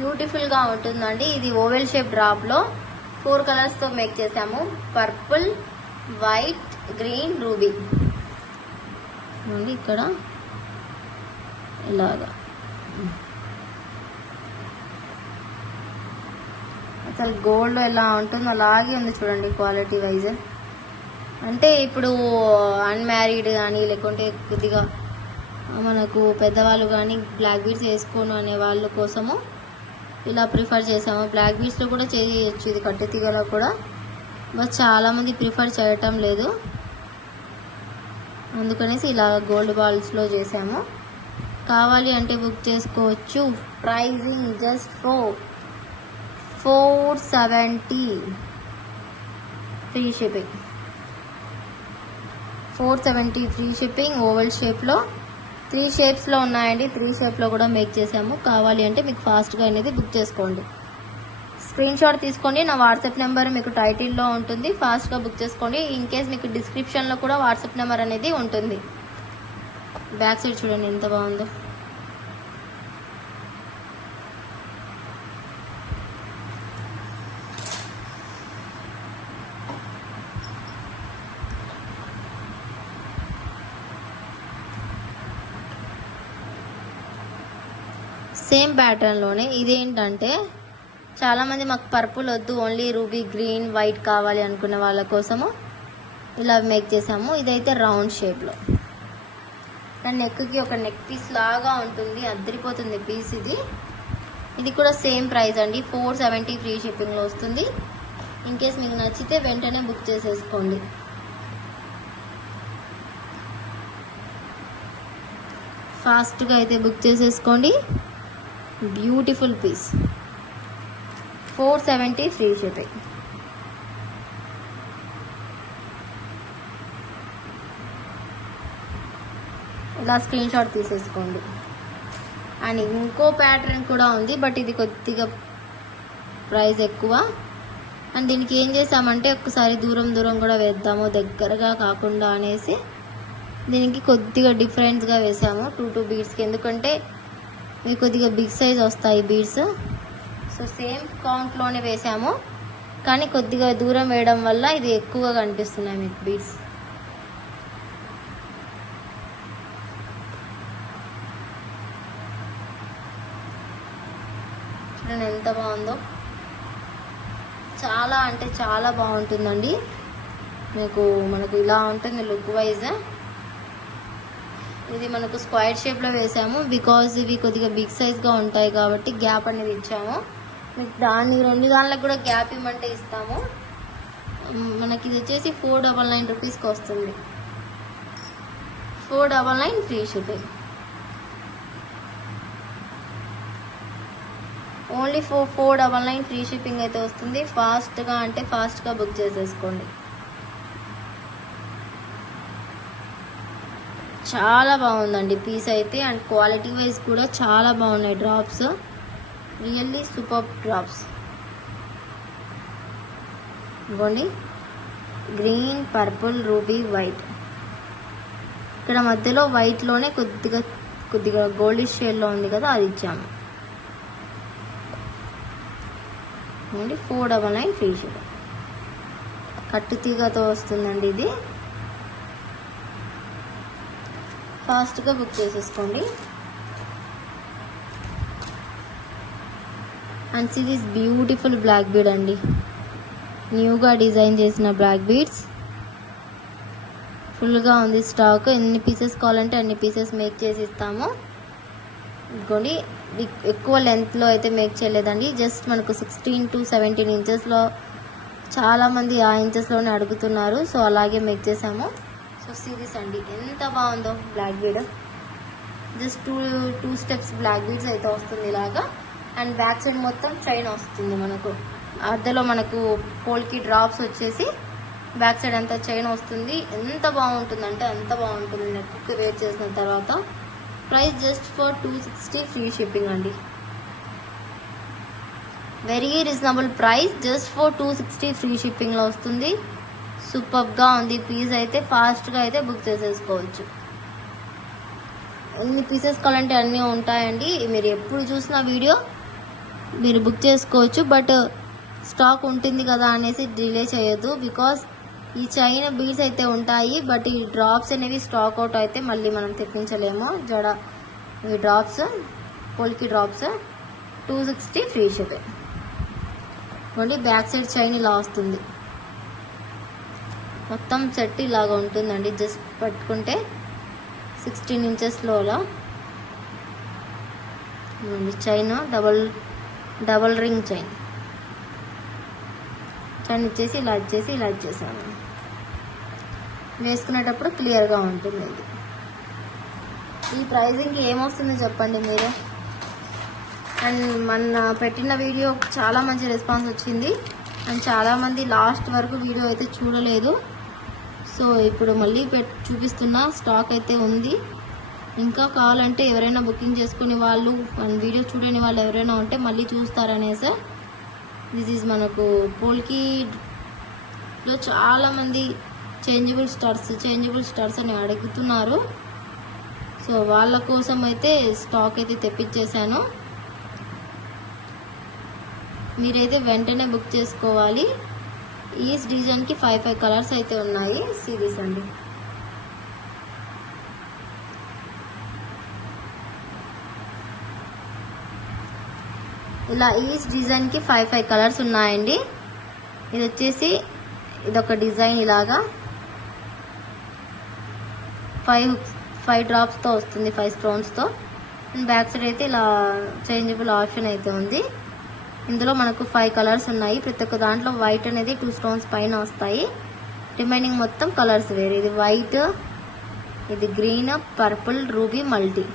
బ్యూటిఫుల్గా ఉంటుందండి. ఇది ఓవెల్ షేప్ డ్రాప్లో 4 కలర్స్తో మేక్ చేసాము. Purple, white, green, ruby. ఇక్కడ ఇలాగా అసలు గోల్డ్ ఎలా ఉంటుందో అలాగే ఉంది చూడండి, క్వాలిటీ వైజ్. అంటే ఇప్పుడు అన్మ్యారీడ్ కానీ లేకుంటే కొద్దిగా మనకు పెద్దవాళ్ళు కానీ బ్లాక్ బీడ్స్ వేసుకోను అనే వాళ్ళ కోసము ఇలా ప్రిఫర్ చేసాము. బ్లాక్ బీడ్స్లో కూడా చేయొచ్చు, ఇది కట్టు తీగలో కూడా, బట్ చాలామంది ప్రిఫర్ చేయటం లేదు. అందుకనేసి ఇలా గోల్డ్ బాల్స్లో చేసాము. కావాలి అంటే బుక్ చేసుకోవచ్చు. Pricing just 470 free shipping. 470 free shipping. Oval షేప్లో 3 షేప్స్లో ఉన్నాయండి. 3 షేప్లో కూడా మేక్ చేసాము. కావాలి అంటే మీకు ఫాస్ట్గా అనేది బుక్ చేసుకోండి. స్క్రీన్ షాట్ తీసుకోండి. నా వాట్సాప్ నెంబర్ మీకు టైటిల్లో ఉంటుంది. ఫాస్ట్గా బుక్ చేసుకోండి. ఇన్ కేస్ మీకు డిస్క్రిప్షన్లో కూడా వాట్సాప్ నెంబర్ అనేది ఉంటుంది. బ్యాక్ సైడ్ చూడండి ఎంత బాగుందో. సేమ్ ప్యాటర్న్లోనే ఇదేంటంటే చాలామంది మాకు పర్పుల్ వద్దు, ఓన్లీ రూబీ, గ్రీన్, వైట్ కావాలి అనుకునే వాళ్ళ కోసము ఇలా మేక్ చేసాము. ఇదైతే రౌండ్ షేప్లో, దాని నెక్కి ఒక నెక్ పీస్ లాగా ఉంటుంది, అద్దరిపోతుంది పీస్. ఇది కూడా సేమ్ ప్రైస్ అండి, 470 ఫ్రీ షిప్పింగ్లో వస్తుంది. ఇన్ కేస్ మీకు నచ్చితే వెంటనే బుక్ చేసేసుకోండి. ఫాస్ట్గా అయితే బుక్ చేసేసుకోండి. Beautiful piece, 470 free shipping. ఇలా స్క్రీన్ షాట్ తీసేసుకోండి. అండ్ ఇంకో ప్యాటర్న్ కూడా ఉంది, బట్ ఇది కొద్దిగా ప్రైస్ ఎక్కువ. అండ్ దీనికి ఏం చేసామంటే ఒక్కసారి దూరం దూరం కూడా వేద్దాము, దగ్గరగా కాకుండా అనేసి దీనికి కొద్దిగా డిఫరెంట్గా వేసాము 2 బీడ్స్కి. ఎందుకంటే ఇవి కొద్దిగా బిగ్ సైజ్ వస్తాయి బీడ్స్. సో సేమ్ కౌంట్లోనే వేసాము, కానీ కొద్దిగా దూరం వేయడం వల్ల ఇది ఎక్కువగా కనిపిస్తున్నాయి మీకు బీడ్స్. చూడండి ఎంత బాగుందో, చాలా అంటే చాలా బాగుంటుందండి. మనకు ఇలా ఉంటుంది లుక్ వైజ్. ఇది మనకు స్క్వేర్ షేప్లో వేసాము, బికాజ్ ఇవి కొద్దిగా బిగ్ సైజ్గా ఉంటాయి కాబట్టి గ్యాప్ అనేది ఇచ్చాము. మీకు రెండు దానిలకు కూడా గ్యాప్ ఇవ్వమంటే ఇస్తాము. మనకి ఇది వచ్చేసి 499 రూపీస్కి వస్తుంది. 499 free shipping. Only 499 free shipping అయితే వస్తుంది. ఫాస్ట్గా బుక్ చేసేసుకోండి. చాలా బాగుందండి పీస్ అయితే, అండ్ క్వాలిటీ వైజ్ కూడా చాలా బాగున్నాయి డ్రాప్స్. Really super drops. ఇవ్వండి, గ్రీన్, పర్పుల్, రూబీ, వైట్. ఇక్కడ మధ్యలో వైట్లోనే కొద్దిగా గోల్డిష్ షేడ్లో ఉంది కదా, అది ఇచ్చాము. 499 ఫ్రీ షిప్పింగ్. కట్టు తీగతో వస్తుందండి ఇది. ఫాస్ట్గా బుక్ చేసేసుకోండి. And see this beautiful black bead అండి, న్యూగా డిజైన్ చేసిన బ్లాక్ బీడ్స్. ఫుల్గా ఉంది స్టాక్. ఎన్ని పీసెస్ కావాలంటే అన్ని పీసెస్ మేక్ చేసి ఇస్తాము. ఇంకోండి, ఎక్కువ లెంత్లో అయితే మేక్ చేయలేదండి, జస్ట్ మనకు 16 to 17 ఇంచెస్లో చాలామంది ఆ ఇంచెస్లోనే అడుగుతున్నారు. సో అలాగే మేక్ చేసాము. సో సిరీస్ అండి, ఎంత బాగుందో black bead. Just two steps black beads అయితే వస్తుంది ఇలాగా. అండ్ బ్యాక్ సైడ్ మొత్తం చైన్ వస్తుంది మనకు. అద్దలో మనకు పోల్కి డ్రాప్స్ వచ్చేసి బ్యాక్ సైడ్ అంతా చైన్ వస్తుంది. ఎంత బాగుంటుందంటే అంత బాగుంటుంది నెక్కి వేర్ చేసిన తర్వాత. Price just for 260 free shipping అండి. Very reasonable price, just for 260 free షిప్పింగ్లో వస్తుంది. సూపర్గా ఉంది పీస్ అయితే. ఫాస్ట్గా అయితే బుక్ చేసేసుకోవచ్చు. ఎన్ని పీసెస్ కావాలంటే అన్నీ ఉంటాయండి. మీరు ఎప్పుడు చూసిన వీడియో మీరు బుక్ చేసుకోవచ్చు. బట్ స్టాక్ ఉంటుంది కదా అనేసి డిలే చేయొద్దు, బికాస్ ఈ చైన్ బీడ్స్ అయితే ఉంటాయి, బట్ ఈ డ్రాప్స్ అనేవి స్టాక్ అవుట్ అయితే మళ్ళీ మనం తెప్పించలేము. ఈ drops, polki drops 260 free shipping. Only back side chain ఇలా వస్తుంది, మొత్తం సెట్ ఇలాగా ఉంటుందండి. జస్ట్ పట్టుకుంటే 16 ఇంచెస్లో అలా చైన్, డబల్ రింగ్ చైన్ ఇచ్చేసి ఇలా ఇచ్చేసాను. వేసుకునేటప్పుడు క్లియర్గా ఉంటుంది ఇది. ఈ ప్రైజింగ్కి ఏమొస్తుందో చెప్పండి మీరే. అండ్ మొన్న పెట్టిన వీడియో చాలా మంచి రెస్పాన్స్ వచ్చింది, అండ్ చాలామంది లాస్ట్ వరకు వీడియో అయితే చూడలేదు. సో ఇప్పుడు మళ్ళీ చూపిస్తున్నా, స్టాక్ అయితే ఉంది. ఇంకా కావాలంటే ఎవరైనా బుకింగ్ చేసుకునే వాళ్ళు అండ్ వీడియో చూడని వాళ్ళు ఎవరైనా ఉంటే మళ్ళీ చూస్తారనేసి. దిస్ ఈజ్ మనకు పోల్కీలో చాలామంది చేంజబుల్ స్టార్స్ అని అడుగుతున్నారు. సో వాళ్ళ కోసం అయితే స్టాక్ అయితే తెప్పించేశాను. మీరైతే వెంటనే బుక్ చేసుకోవాలి. ఈ డిజైన్కి 5 కలర్స్ అయితే ఉన్నాయి. సిరీస్ అండి. ఇలా ఈ డిజైన్కి 5 కలర్స్ ఉన్నాయండి. ఇది వచ్చేసి ఇదొక డిజైన్ ఇలాగా 5 డ్రాప్స్తో వస్తుంది, 5 స్టోన్స్తో. అండ్ బ్యాక్ సైడ్ అయితే ఇలా చేంజబుల్ ఆప్షన్ అయితే ఉంది. ఇందులో మనకు 5 కలర్స్ ఉన్నాయి. ప్రతి ఒక్క దాంట్లో వైట్ అనేది 2 స్టోన్స్ పైన వస్తాయి. రిమైనింగ్ మొత్తం కలర్స్ వేరు. ఇది వైట్, ఇది గ్రీన్, పర్పుల్, రూబీ, మల్టీ,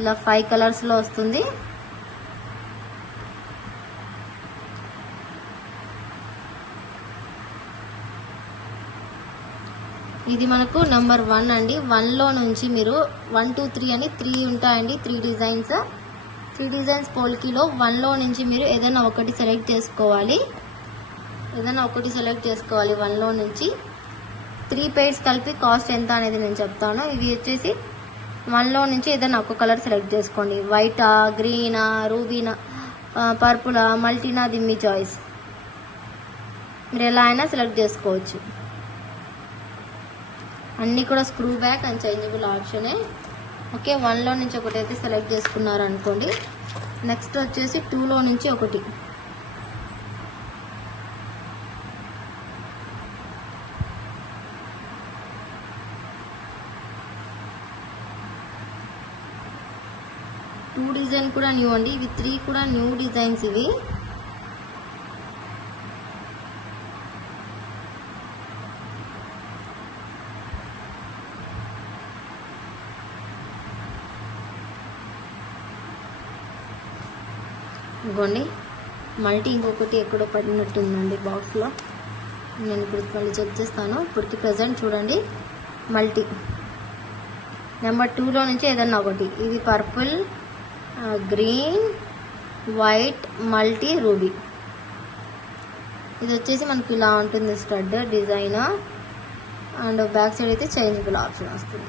ఇలా 5 కలర్స్లో వస్తుంది. ఇది మనకు నెంబర్ 1 అండి. 1లో నుంచి మీరు 1 2 3 అని 3 ఉంటాయండి. 3 డిజైన్స్, 3 డిజైన్స్ పోల్కీలో 1లో నుంచి మీరు ఏదైనా ఒకటి సెలెక్ట్ చేసుకోవాలి. 1లో నుంచి 3 పెయిర్స్ కలిపి కాస్ట్ ఎంత అనేది నేను చెప్తాను. ఇవి వచ్చేసి 1లో నుంచి ఏదైనా ఒక కలర్ సెలెక్ట్ చేసుకోండి. వైటా, గ్రీనా, రూబీనా, పర్పులా, మల్టీనా, అది మీ చాయిస్. మీరు ఎలా అయినా సెలెక్ట్ చేసుకోవచ్చు. అన్నీ కూడా స్క్రూ బ్యాక్ అండ్ చేంజబుల్ ఆప్షనే. ఓకే, 1లో నుంచి ఒకటైతే సెలెక్ట్ చేసుకున్నారు అనుకోండి. నెక్స్ట్ వచ్చేసి 2లో నుంచి ఒకటి. డిజైన్ కూడా న్యూ అండి. ఇవి 3 కూడా న్యూ డిజైన్స్. ఇవి ఇవ్వండి. మల్టీ ఇంకొకటి ఎక్కడో పడినట్టుందండి బాక్స్లో. నేను ఇప్పుడు మళ్ళీ చెక్ చేస్తాను. ఇప్పటికి ప్రజెంట్ చూడండి మల్టీ. నెంబర్ 2లో నుంచి ఏదన్నా ఒకటి. ఇది purple, green, white, multi, ruby. ఇది వచ్చేసి మనకి ఇలా ఉంటుంది stud design. And back side అయితే చేంజబుల్ ఆప్షన్ వస్తుంది.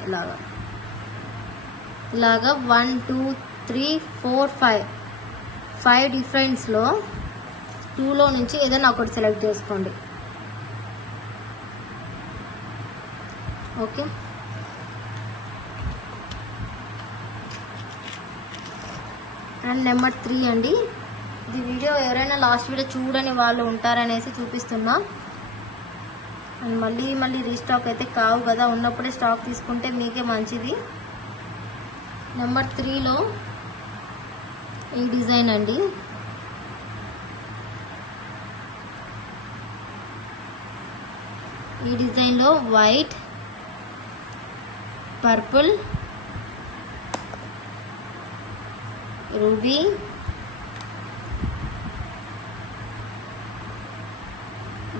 ఇలాగా 1 2 3 4 5 డిఫరెంట్స్లో 2లో నుంచి ఏదైనా ఒకటి సెలెక్ట్ చేసుకోండి. ఓకే, అండ్ నెంబర్ 3 అండి. ఇది వీడియో ఎవరైనా లాస్ట్ వీడియో చూడని వాళ్ళు ఉంటారనేసి చూపిస్తున్నా. అండ్ మళ్ళీ రీస్టాక్ అయితే కావు కదా, ఉన్నప్పుడే స్టాక్ తీసుకుంటే మీకే మంచిది. నెంబర్ 3లో ఈ డిజైన్ అండి. ఈ డిజైన్లో white, purple, ruby,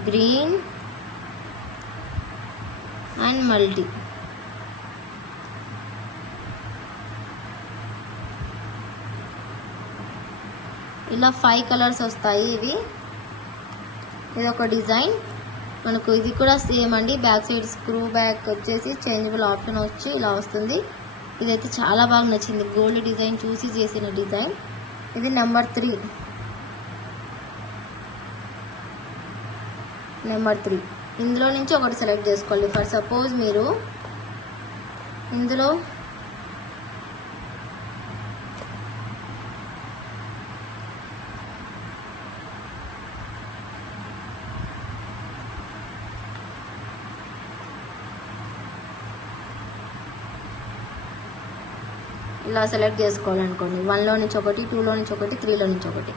green and multi. ఇలా 5 కలర్స్ వస్తాయి. ఇది ఒక డిజైన్ మనకు. ఇది కూడా సేమ్ అండి. బ్యాక్ సైడ్ స్క్రూ బ్యాక్ వచ్చేసి చేంజబుల్ ఆప్షన్ వచ్చి ఇలా వస్తుంది. ఇదైతే చాలా బాగా నచ్చింది. గోల్డ్ డిజైన్ చూసి చేసిన డిజైన్. ఇది నెంబర్ 3. ఇందులో నుంచి ఒకటి సెలెక్ట్ చేసుకోవాలి. ఫర్ సపోజ్ మీరు ఇందులో ఇలా సెలెక్ట్ చేసుకోవాలనుకోండి. 1లో నుంచి ఒకటి, 2లో నుంచి ఒకటి, 3లో నుంచి ఒకటి.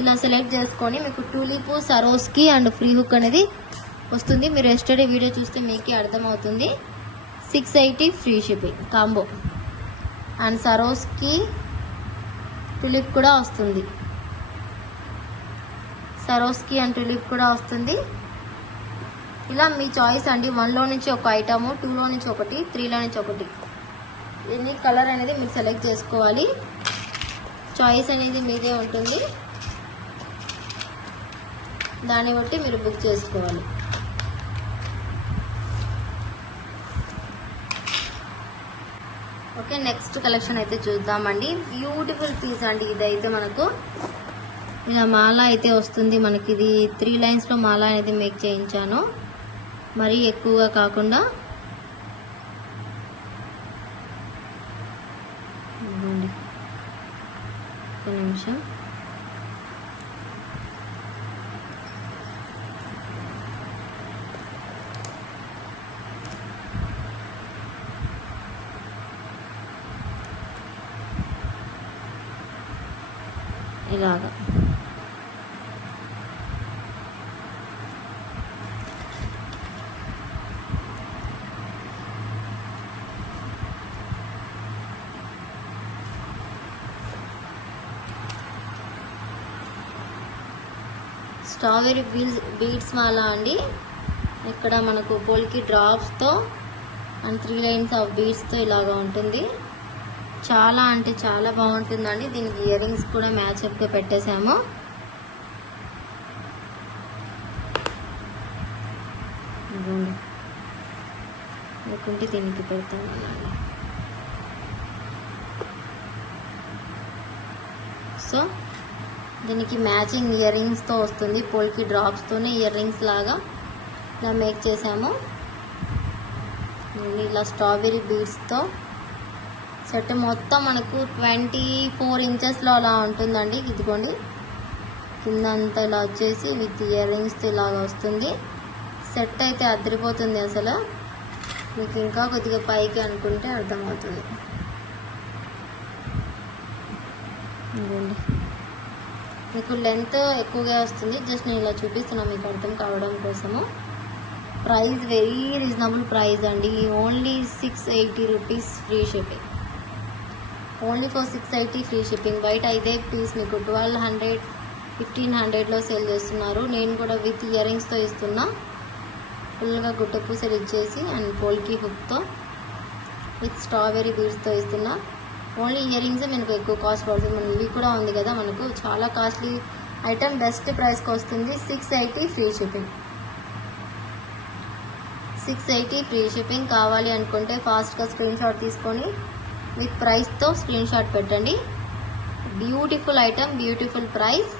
ఇలా సెలెక్ట్ చేసుకొని మీకు టూలిప్, సరోస్కి అండ్ ఫ్రీ హుక్ అనేది వస్తుంది. మీరు ఎస్టర్డే వీడియో చూస్తే మీకే అర్థమవుతుంది. 680 free shipping combo. And సరోస్కి tulip కూడా వస్తుంది. ఇలా మీ చాయిస్ అండి. 1లో నుంచి ఒక ఐటము, 2లో నుంచి ఒకటి, 3లో నుంచి ఒకటి. ఎన్ని కలర్ అనేది మీరు సెలెక్ట్ చేసుకోవాలి. చాయిస్ అనేది మీదే ఉంటుంది. దాన్ని బట్టి మీరు బుక్ చేసుకోవాలి. ఓకే, నెక్స్ట్ కలెక్షన్ అయితే చూద్దామండి. బ్యూటిఫుల్ పీస్ అండి. ఇదైతే మనకు ఇలా మాల అయితే వస్తుంది. మనకి ఇది 3 లైన్స్లో మాల అనేది మేక్ చేయించాను. మరీ ఎక్కువగా కాకుండా. ఒక నిమిషం. ఇలాగా స్ట్రాబెరీ బీడ్స్ మాల అండి. ఇక్కడ మనకు పోల్కి డ్రాప్స్తో అండ్ 3 లైన్స్ ఆఫ్ బీడ్స్తో ఇలాగా ఉంటుంది. చాలా అంటే చాలా బాగుంటుందండి. దీనికి ఇయర్ రింగ్స్ కూడా మ్యాచ్అప్గా పెట్టేశాము. లేకుంటే దీనికి పెడతాను. సో దీనికి మ్యాచింగ్ ఇయర్ రింగ్స్తో వస్తుంది. పోల్కి డ్రాప్స్తోనే ఇయర్ రింగ్స్ లాగా ఇలా మేక్ చేసాము. ఇలా స్ట్రాబెరీ బీడ్స్తో సెట్ మొత్తం మనకు 24 ఇంచెస్లో అలా ఉంటుందండి. ఇదిగోండి కింద అంతా ఇలా వచ్చేసి విత్ ఇయర్ రింగ్స్తో ఇలాగా వస్తుంది. సెట్ అయితే అదిరిపోతుంది. అసలు మీకు ఇంకా కొద్దిగా పైకి అనుకుంటే అర్థమవుతుంది. ఇదిగోండి మీకు లెంత్ ఎక్కువగా వస్తుంది. జస్ట్ నేను ఇలా చూపిస్తున్నాను మీకు అర్థం కావడం కోసము. ప్రైస్ వెరీ రీజనబుల్ ప్రైస్ అండి. Only 680 rupees free shipping. Only for 680 free shipping. బయట ఇదే పీస్ మీకు 1200 1500లో సేల్ చేస్తున్నారు. నేను కూడా విత్ ఇయర్ రింగ్స్తో ఇస్తున్నా. ఫుల్గా గుట్ట పూసలు ఇచ్చేసి అండ్ పోల్కి హుక్తో విత్ స్ట్రాబెరీ బీడ్స్తో ఇస్తున్నా. ఓన్లీ ఇయర్ రింగ్స్ మనకు ఎక్కువ కాస్ట్ పడుతుంది. మన ఇవి కూడా ఉంది కదా, మనకు చాలా కాస్ట్లీ ఐటమ్ బెస్ట్ ప్రైస్కి వస్తుంది. 680 ఫ్రీ షిప్పింగ్. 680 free shipping. కావాలి అనుకుంటే ఫాస్ట్గా స్క్రీన్ షాట్ తీసుకొని విత్ ప్రైస్తో స్క్రీన్ షాట్ పెట్టండి. Beautiful item, beautiful price.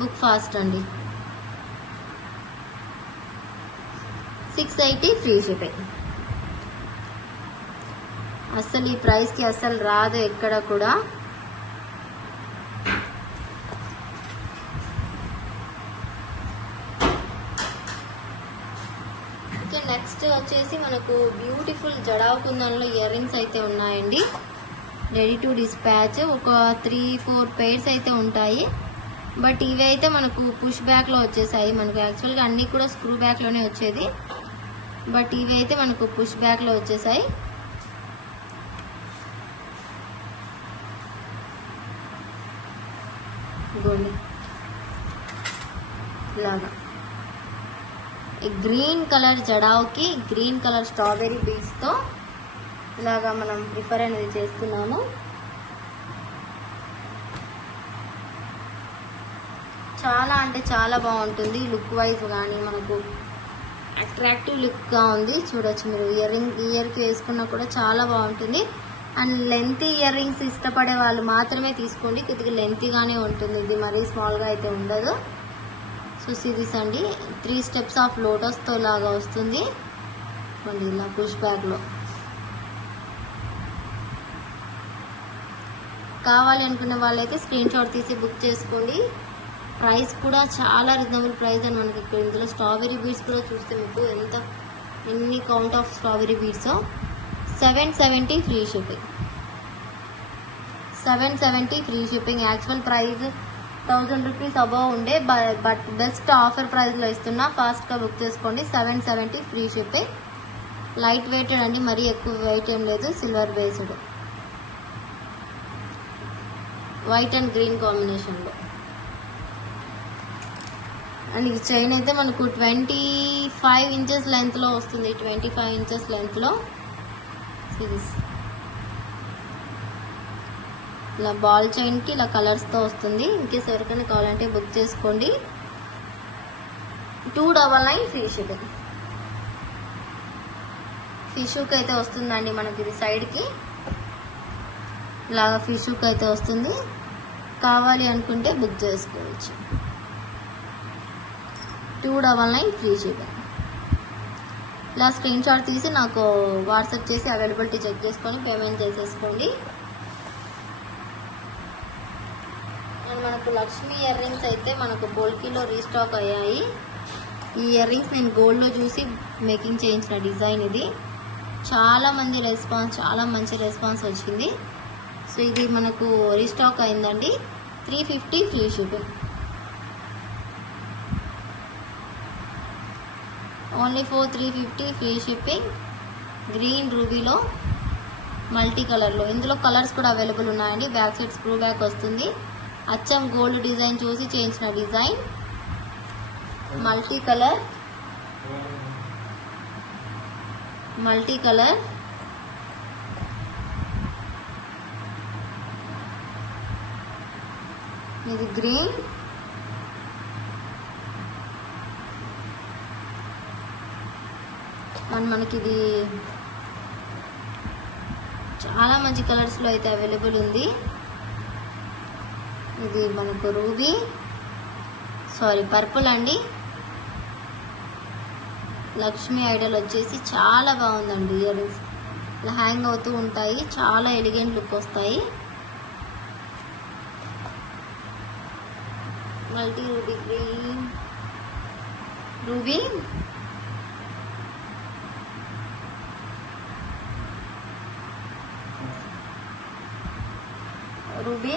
Book fast అండి. 680 ఫ్రీ షిప్పింగ్. అస్సలు ఈ ప్రైస్కి అస్సలు రాదు ఎక్కడ కూడా. నెక్స్ట్ వచ్చేసి మనకు బ్యూటిఫుల్ జడావ్ కుందన్లో ఇయర్ రింగ్స్ అయితే ఉన్నాయండి. Ready to dispatch. ఒక 3-4 పెయిర్స్ అయితే ఉంటాయి. బట్ ఇవి అయితే మనకు పుష్ బ్యాక్లో వచ్చేసాయి. మనకు యాక్చువల్గా అన్నీ కూడా స్క్రూ బ్యాక్లోనే వచ్చేది. బట్ ఇవి అయితే మనకు పుష్ బ్యాక్లో వచ్చేసాయి. గోల్డ్ ఇలాగా గ్రీన్ కలర్ జడావ్కి గ్రీన్ కలర్ స్ట్రాబెరీ బీడ్స్తో ఇలాగా మనం ప్రిఫర్ అనేది చేస్తున్నాము. చాలా అంటే చాలా బాగుంటుంది. లుక్ వైజ్ కానీ మనకు అట్రాక్టివ్ లుక్గా ఉంది. చూడొచ్చు మీరు. ఇయర్కి వేసుకున్నా కూడా చాలా బాగుంటుంది. అండ్ లెంతీ ఇయర్ రింగ్స్ ఇష్టపడే వాళ్ళు మాత్రమే తీసుకోండి. కొద్దిగా లెంతీగానే ఉంటుంది. ఇది మరీ స్మాల్గా అయితే ఉండదు. సో సిరీస్ అండి. 3 స్టెప్స్ ఆఫ్ లోటస్తో లాగా వస్తుంది. మళ్ళీ ఇలా పుష్ బ్యాక్లో. కావాలి అనుకునే వాళ్ళైతే స్క్రీన్ షాట్ తీసి బుక్ చేసుకోండి. ప్రైస్ కూడా చాలా రీజనబుల్ ప్రైస్ అని మనకి ఇక్కడ. ఇందులో స్ట్రాబెరీ బీడ్స్ కూడా చూస్తే మీకు ఎన్ని count of strawberry beads. 770 free shipping. 770 free shipping. Actual price 1000 rupees above ఉండే, బట్ బెస్ట్ ఆఫర్ ప్రైస్లో ఇస్తున్నా. ఫాస్ట్గా బుక్ చేసుకోండి. 770 ఫ్రీ షిప్పింగ్. లైట్ వెయిటెడ్ అండి, మరీ ఎక్కువ వెయిట్ ఏం లేదు. Silver based, white and green కాంబినేషన్లో. అండ్ ఈ చైన్ అయితే మనకు 25 ఇంచెస్ లెంత్లో వస్తుంది. 25 ఇంచెస్ లెంత్లో సిరీస్. ఇలా బాల్ చైన్కి ఇలా కలర్స్తో వస్తుంది. ఇంకేస్ ఎవరికైనా కావాలంటే బుక్ చేసుకోండి. 299 ఫ్రీ షిప్పింగ్. ఫిషుక్ అయితే వస్తుందండి మనకి. ఇది సైడ్కి ఇలాగా ఫిషుక్ అయితే వస్తుంది. కావాలి అనుకుంటే బుక్ చేసుకోవచ్చు. 299 ఫ్రీ షిప్పింగ్. ఇలా స్క్రీన్ షాట్ తీసి నాకు వాట్సాప్ చేసి అవైలబిలిటీ చెక్ చేసుకొని పేమెంట్ చేసేసుకోండి. అండ్ మనకు లక్ష్మీ ఇయర్ రింగ్స్ అయితే మనకు బోల్కీలో రీస్టాక్ అయ్యాయి. ఈ ఇయర్ రింగ్స్ నేను గోల్డ్లో చూసి మేకింగ్ చేయించిన డిజైన్ ఇది. చాలా మంచి రెస్పాన్స్ వచ్చింది. సో ఇది మనకు రీస్టాక్ అయిందండి. 350 free shipping. Only for 350 free shipping. Green రూబీలో మల్టీ కలర్లో. ఇందులో కలర్స్ కూడా అవైలబుల్ ఉన్నాయండి. బ్యాక్ సైడ్ స్క్రూ బ్యాక్ వస్తుంది. అచ్చం గోల్డ్ డిజైన్ చూసి చేయించిన డిజైన్. మల్టీ ఇది గ్రీన్, అండ్ మనకి ఇది చాలా మంచి కలర్స్లో అయితే అవైలబుల్ ఉంది. ఇది మనకు రూబీ పర్పుల్ అండి. లక్ష్మీ ఐడల్ వచ్చేసి చాలా బాగుందండి. ఇయర్ రింగ్స్ ఇలా హ్యాంగ్ అవుతూ ఉంటాయి, చాలా ఎలిగెంట్ లుక్ వస్తాయి. Multi ruby green, ruby, ruby,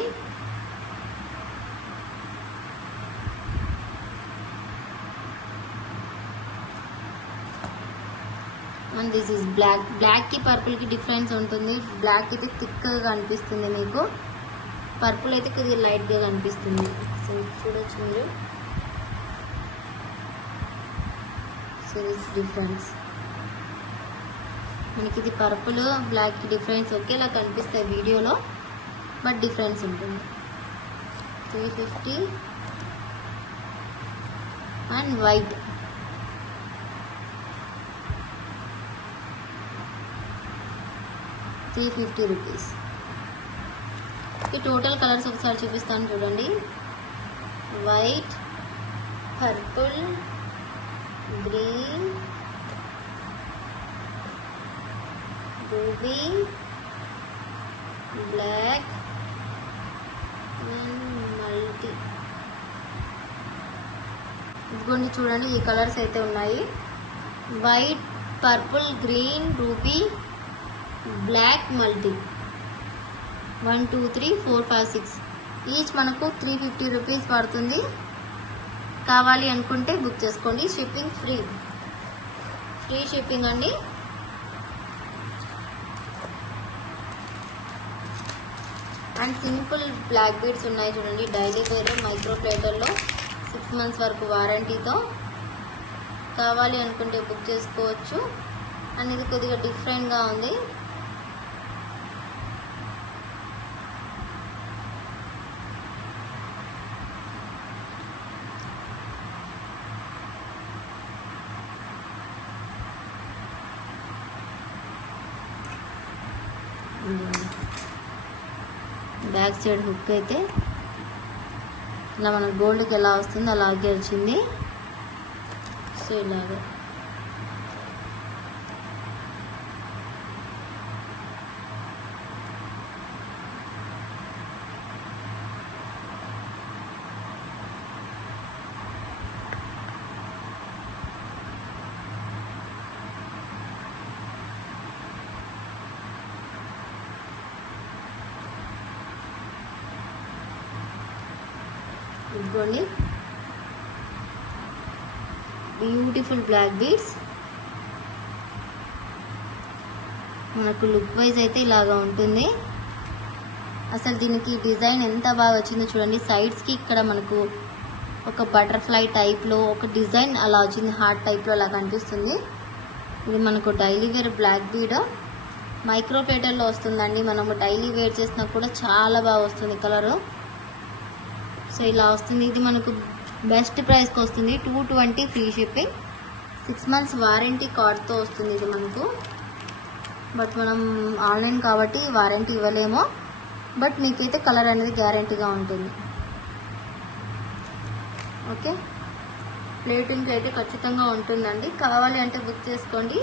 and this is black. బ్లాక్కి పర్పుల్కి డిఫరెన్స్ ఉంటుంది. బ్లాక్ అయితే థిక్గా కనిపిస్తుంది మీకు, పర్పుల్ అయితే కొద్దిగా లైట్గా కనిపిస్తుంది. సో చూడొచ్చు మీరు. సో దిస్ డిఫరెన్స్ మనకి ఇది పర్పుల్ బ్లాక్కి డిఫరెన్స్ ఒకేలా కనిపిస్తాయి వీడియోలో, బట్ డిఫరెన్స్ ఉంటుంది. 350 అండ్ వైట్. ₹350. ఈ టోటల్ కలర్స్ ఒకసారి చూపిస్తాను చూడండి. White, purple, green, ruby, black and multi. ఇదిగోండి చూడండి, ఈ కలర్స్ అయితే ఉన్నాయి. White, purple, green, ruby, black, multi. 1 2 3 4 5 6 each మనకు ₹350 పడుతుంది. కావాలి అనుకుంటే బుక్ చేసుకోండి. షిప్పింగ్ ఫ్రీ షిప్పింగ్ అండి. అండ్ సింపుల్ బ్లాక్ బీడ్స్ ఉన్నాయి చూడండి. డైలీ వేర్ మైక్రో ప్లేటర్లో 6 months వరకు వారంటీతో. కావాలి అనుకుంటే బుక్ చేసుకోవచ్చు. అండ్ ఇది కొద్దిగా డిఫరెంట్గా ఉంది. బ్యాక్ సైడ్ హుక్ అయితే ఇలా మన గోల్డ్కి ఎలా వస్తుంది అలాగే వచ్చింది. సో ఇలాగే ఇదిగోండి బ్యూటిఫుల్ బ్లాక్ బీడ్స్. మనకు లుక్ వైజ్ అయితే ఇలాగా ఉంటుంది. అసలు దీనికి డిజైన్ ఎంత బాగా వచ్చిందో చూడండి. సైడ్స్కి ఇక్కడ మనకు ఒక బటర్ఫ్లై టైప్లో ఒక డిజైన్ అలా వచ్చింది, హార్ట్ టైప్లో అలా కనిపిస్తుంది. ఇది మనకు daily wear black bead micro ప్లేటర్లో వస్తుందండి. మనము డైలీ వేర్ చేసినా కూడా చాలా బాగా వస్తుంది కలరు. సో ఇలా వస్తుంది. ఇది మనకు బెస్ట్ ప్రైస్కి వస్తుంది. 220 ఫ్రీ షిప్పింగ్, 6 months వారంటీ కార్డ్తో వస్తుంది ఇది మనకు. బట్ మనం ఆన్లైన్ కాబట్టి వారంటీ ఇవ్వలేము, బట్ మీకైతే కలర్ అనేది గ్యారంటీగా ఉంటుంది. ఓకే, ప్లేటింగ్ అయితే ఖచ్చితంగా ఉంటుందండి. కావాలి అంటే బుక్ చేసుకోండి.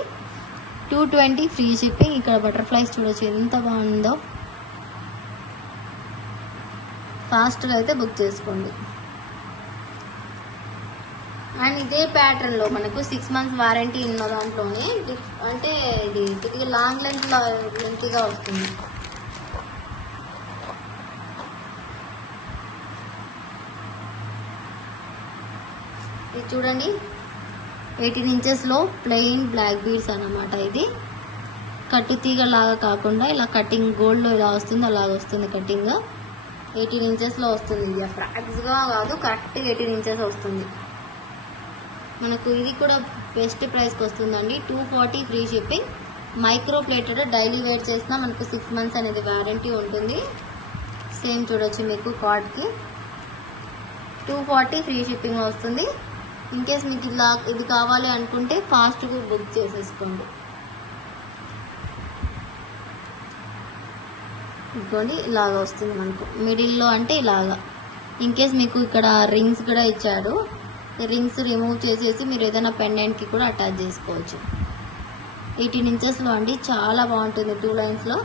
220 ఫ్రీ షిప్పింగ్. ఇక్కడ బటర్ఫ్లైస్ చూడొచ్చు ఎంత బాగుందో. ఫాస్ట్గా అయితే బుక్ చేసుకోండి. అండ్ ఇదే ప్యాటర్న్లో మనకు 6 months వారంటీ ఉన్న దాంట్లోనే అంటే ఇది కొద్దిగా లాంగ్ లెంత్గా వస్తుంది. ఇది చూడండి 18 inchesలో ప్లెయిన్ బ్లాక్ బీడ్స్ అన్నమాట. ఇది కట్టు తీగ లాగా కాకుండా ఇలా కటింగ్ గోల్డ్లో ఇలా వస్తుంది, అలాగ వస్తుంది కటింగ్. 18 inchesలో వస్తుంది. ఇది ఫ్రాక్స్గా కాదు, కరెక్ట్గా 18 inches వస్తుంది మనకు. ఇది కూడా బెస్ట్ ప్రైస్కి వస్తుందండి. 240 free shipping. Micro plated daily wear చేసినా మనకు 6 months అనేది వారంటీ ఉంటుంది. సేమ్ చూడొచ్చు మీకు కార్డ్కి 240 ఫ్రీ షిప్పింగ్ వస్తుంది. ఇన్ కేస్ మీకు ఇది కావాలి అనుకుంటే ఫాస్ట్గా బుక్ చేసేసుకోండి. ఇదిగోండి ఇలాగ వస్తుంది మనకు మిడిల్లో, అంటే ఇలాగా. ఇన్ కేస్ మీకు ఇక్కడ రింగ్స్ కూడా ఇచ్చాడు. ఈ రింగ్స్ రిమూవ్ చేసేసి మీరు ఏదైనా పెండెంట్కి కూడా అటాచ్ చేసుకోవచ్చు. 18 ఇంచెస్లో అండి, చాలా బాగుంటుంది. 2 లైన్స్లో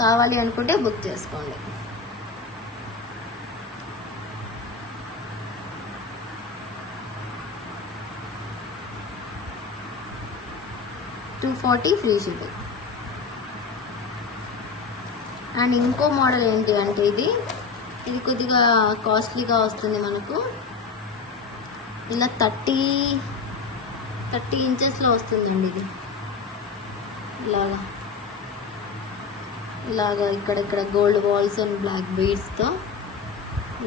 కావాలి అనుకుంటే బుక్ చేసుకోండి. $240 ఫ్రీ షిప్పింగ్. అండ్ ఇంకో మోడల్ ఏంటి అంటే ఇది కొద్దిగా కాస్ట్లీగా వస్తుంది మనకు. ఇలా 30 ఇంచెస్లో వస్తుందండి. ఇది ఇలాగా ఇక్కడ గోల్డ్ బాల్స్ అండ్ బ్లాక్ బీడ్స్తో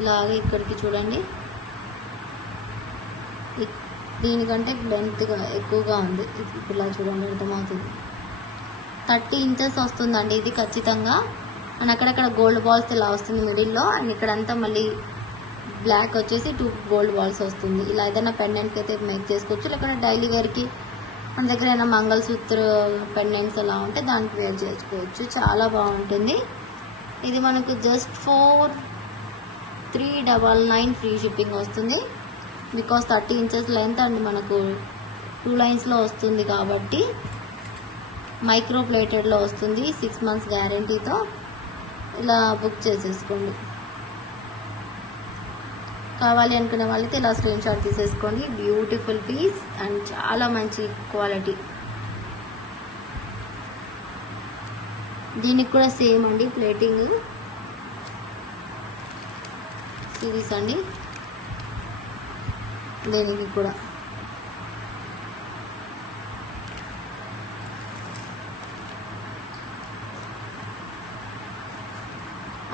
ఇలాగ ఇక్కడికి చూడండి. దీనికంటే లెంత్గా ఎక్కువగా ఉంది. ఇలా చూడండి అర్థమవుతుంది. 30 ఇంచెస్ వస్తుందండి ఇది ఖచ్చితంగా. అండ్ అక్కడక్కడ గోల్డ్ బాల్స్ ఇలా వస్తుంది మిడిల్లో. అండ్ ఇక్కడంతా మళ్ళీ బ్లాక్ వచ్చేసి 2 గోల్డ్ బాల్స్ వస్తుంది. ఇలా ఏదైనా పెండెంట్కి అయితే మేక్ చేసుకోవచ్చు. లేకపోతే డైలీ వేర్కి మన దగ్గర ఏదైనా మంగళసూత్ర పెండెంట్స్ అలా ఉంటే దానికి వేర్ చేసుకోవచ్చు. చాలా బాగుంటుంది. ఇది మనకు జస్ట్ ఫర్ 399 ఫ్రీ షిప్పింగ్ వస్తుంది. బికాస్ 30 ఇంచెస్ లెంత్ అండ్ మనకు 2 లైన్స్లో వస్తుంది కాబట్టి మైక్రో ప్లేటెడ్లో వస్తుంది. 6 మంత్స్ గ్యారంటీతో ఇలా బుక్ చేసేసుకోండి. కావాలి అనుకునే వాళ్ళైతే ఇలా స్క్రీన్ షాట్ తీసేసుకోండి. బ్యూటిఫుల్ పీస్ అండ్ చాలా మంచి క్వాలిటీ. దీనికి కూడా సేమ్ అండి ప్లేటింగ్ సిరీస్ అండి. దీనికి కూడా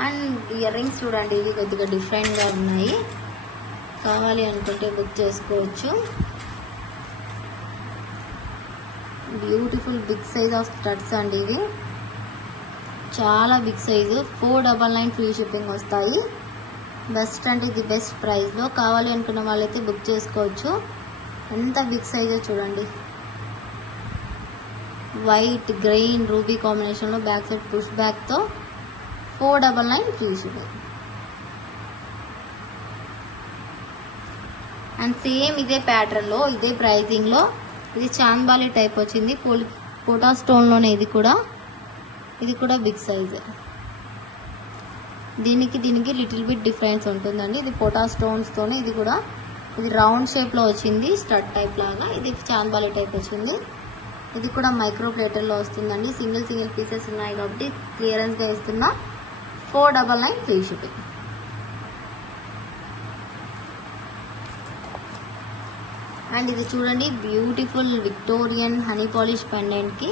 అండ్ ఇయర్ రింగ్స్ చూడండి, ఇవి కొద్దిగా డిఫరెంట్గా ఉన్నాయి. కావాలి అనుకుంటే బుక్ చేసుకోవచ్చు. Beautiful big size of studs అండి. ఇవి చాలా బిగ్ సైజు. 499 ఫ్రీ షిప్పింగ్ వస్తాయి. బెస్ట్ అంటే ఇది బెస్ట్ ప్రైస్లో. కావాలి అనుకున్న వాళ్ళైతే బుక్ చేసుకోవచ్చు. ఎంత బిగ్ సైజో చూడండి. వైట్ గ్రీన్ రూబీ కాంబినేషన్లో బ్యాక్ సైడ్ పుష్ బ్యాక్తో 499 ఫ్రీ షిప్పింగ్. అండ్ సేమ్ ఇదే ప్యాటర్న్లో ఇదే ప్రైజింగ్లో ఇది చాంద్బాలి టైప్ వచ్చింది. పోటా స్టోన్లోనే ఇది కూడా బిగ్ సైజ్. దీనికి లిటిల్ బిట్ డిఫరెన్స్ ఉంటుందండి. ఇది పోటా స్టోన్స్తోనే ఇది రౌండ్ షేప్లో వచ్చింది, స్టడ్ టైప్ లాగా. ఇది చాంద్బాలి టైప్ వచ్చింది. ఇది కూడా మైక్రో ప్లేటర్లో వస్తుందండి. సింగిల్ పీసెస్ ఉన్నాయి కాబట్టి క్లియరెన్స్గా ఇస్తున్నా. 499 ఫ్రీ షిప్పింగ్. అండ్ ఇది చూడండి బ్యూటిఫుల్ విక్టోరియన్ హనీ పాలిష్ పెండెంట్కి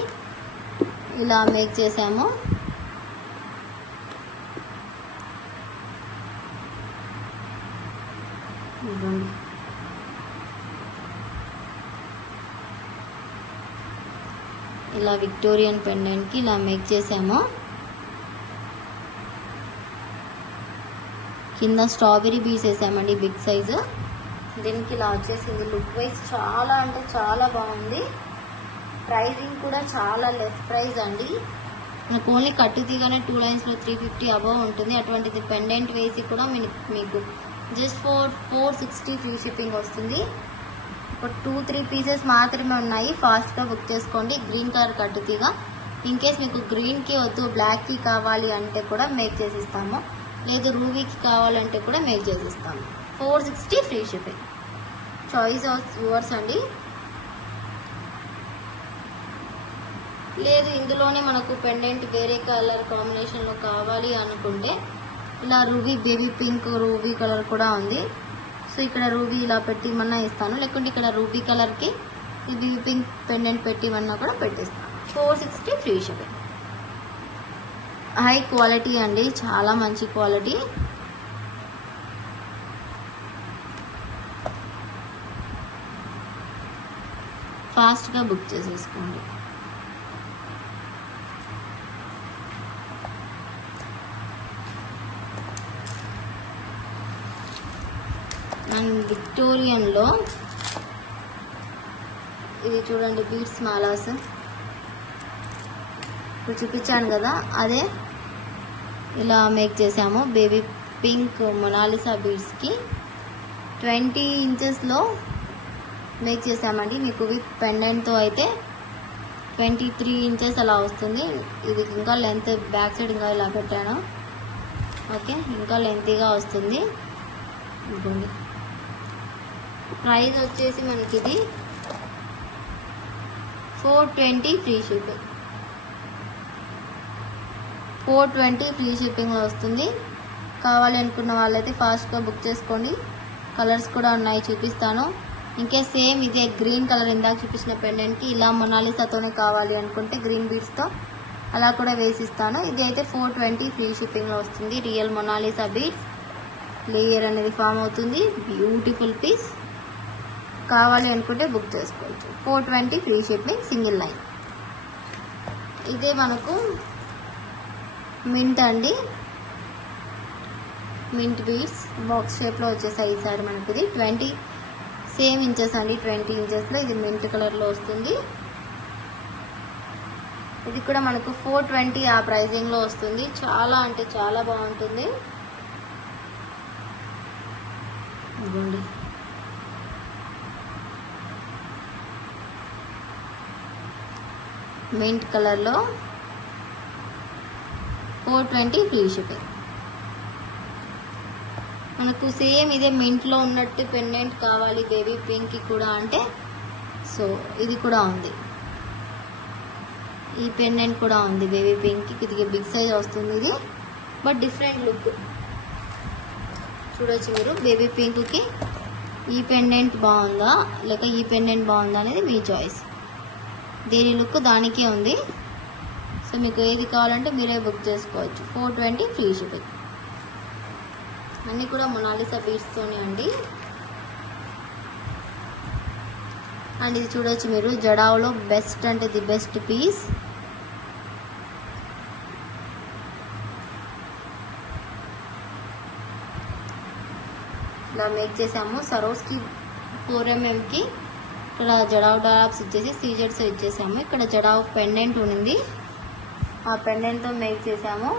ఇలా మేక్ చేసాము. ఇలా విక్టోరియన్ పెండెంట్కి ఇలా మేక్ చేసాము. కింద స్ట్రాబెరీ బీడ్స్ వేసామండి బిగ్ సైజు. దీనికి ఇలా వచ్చేసింది. లుక్ వైజ్ చాలా అంటే చాలా బాగుంది. ప్రైజింగ్ కూడా చాలా లెస్ ప్రైస్ అండి. నాకు ఓన్లీ కట్టు తీగానే 2 లైన్స్లో 350 అబవ్ ఉంటుంది. అటువంటిది పెండెంట్ వేసి కూడా మీకు జస్ట్ 460 ఫ్రీ షిప్పింగ్ వస్తుంది. ఒక 2-3 పీసెస్ మాత్రమే ఉన్నాయి. ఫాస్ట్గా బుక్ చేసుకోండి. గ్రీన్ కలర్ కట్టు తీగ. ఇన్ కేస్ మీకు గ్రీన్కి వద్దు బ్లాక్కి కావాలి అంటే కూడా మేక్ చేసిస్తాము. లేదు రూబీకి కావాలంటే కూడా మేక్ చేసిస్తాము. 460 free shipping. Choice of yours అండి. లేదు ఇందులోనే మనకు పెండెంట్ వేరే కలర్ కాంబినేషన్లో కావాలి అనుకుంటే ఇలా ruby baby pink ruby colour కూడా ఉంది. సో ఇక్కడ రూబీ ఇలా పెట్టిమన్నా ఇస్తాను. లేకుంటే ఇక్కడ రూబీ కలర్కి ఈ బేబీ పింక్ పెండెంట్ పెట్టిమన్నా కూడా పెట్టిస్తాను. 460 ఫ్రీ షిప్పింగ్. హై క్వాలిటీ అండి, చాలా మంచి క్వాలిటీ. ఫాస్ట్గా బుక్ చేసేసుకోండి. అండ్ విక్టోరియన్లో ఇది చూడండి బీడ్స్ మాలాస్ ఇప్పుడు చూపించాను కదా, అదే ఇలా మేక్ చేసాము. బేబీ పింక్ మొనాలిసా బీడ్స్కి 20 ఇంచెస్లో మేక్ చేసామండి. మీకు విత్ పెండెంట్తో అయితే 23 ఇంచెస్ అలా వస్తుంది. ఇది ఇంకా లెంత్ బ్యాక్ సైడ్ ఇంకా ఇలా పెట్టాను. ఓకే, ఇంకా లెంతీగా వస్తుంది. ఇదిగోండి, ప్రైస్ వచ్చేసి మనకి ఇది 420 ఫ్రీ షిప్పింగ్. 420 ఫ్రీ షిప్పింగ్లో వస్తుంది. కావాలి అనుకున్న వాళ్ళైతే ఫాస్ట్గా బుక్ చేసుకోండి. కలర్స్ కూడా ఉన్నాయి, చూపిస్తాను. ఇంకే సేమ్ ఇదే గ్రీన్ కలర్ ఇందాక చూపించిన పెండెంట్కి ఇలా మొనాలిసాతోనే కావాలి అనుకుంటే గ్రీన్ బీడ్స్తో అలా కూడా వేసిస్తాను. ఇది అయితే 420 ఫ్రీ షిప్పింగ్లో వస్తుంది. రియల్ మొనాలిసా బీడ్స్ లేయర్ అనేది ఫామ్ అవుతుంది. Beautiful piece. కావాలి అనుకుంటే బుక్ చేసుకోవచ్చు. 420 ఫ్రీ షిప్పింగ్, సింగిల్ లైన్. ఇదే మనకు మింట్ అండి, మింట్ బీడ్స్ బాక్స్ షేప్లో వచ్చేసాయి. ఈసారి మనకు ఇది 20 సేమ్ ఇంచెస్ అండి, 20 ఇంచెస్లో ఇది మింట్ కలర్లో వస్తుంది. ఇది కూడా మనకు 420 ఆ ప్రైజింగ్లో వస్తుంది. చాలా అంటే చాలా బాగుంటుంది. ఇదిగోండి, మింట్ కలర్లో 420 ఫ్రీ షిప్పింగ్. మనకు సేమ్ ఇదే మింట్లో ఉన్నట్టు పెండెంట్ కావాలి బేబీ పింక్కి కూడా అంటే సో ఇది కూడా ఉంది. ఈ పెండెంట్ కూడా ఉంది బేబీ పింక్కి. ఇది బిగ్ సైజ్ వస్తుంది ఇది, బట్ డిఫరెంట్ లుక్ చూడొచ్చు మీరు. బేబీ పింక్కి ఈ పెండెంట్ బాగుందా లేక ఈ పెండెంట్ బాగుందా అనేది మీ చాయిస్. దేని లుక్ దానికే ఉంది. సో మీకు ఏది కావాలంటే మీరే బుక్ చేసుకోవచ్చు. 420 ఫ్రీ షిప్పింగ్. అన్నీ కూడా మొనాలిసా బీడ్స్తోనే అండి. అండ్ ఇది చూడొచ్చు మీరు, జడావులో బెస్ట్ అంటే ది బెస్ట్ పీస్. ఇలా మేక్ చేసాము. సరోస్కి 4mm ఇక్కడ జడావు డాప్స్ ఇచ్చేసి సీజెడ్స్ ఇచ్చేసాము. ఇక్కడ జడావు పెండెంట్ ఉంది, ఆ పెండెంట్తో మేక్ చేసాము.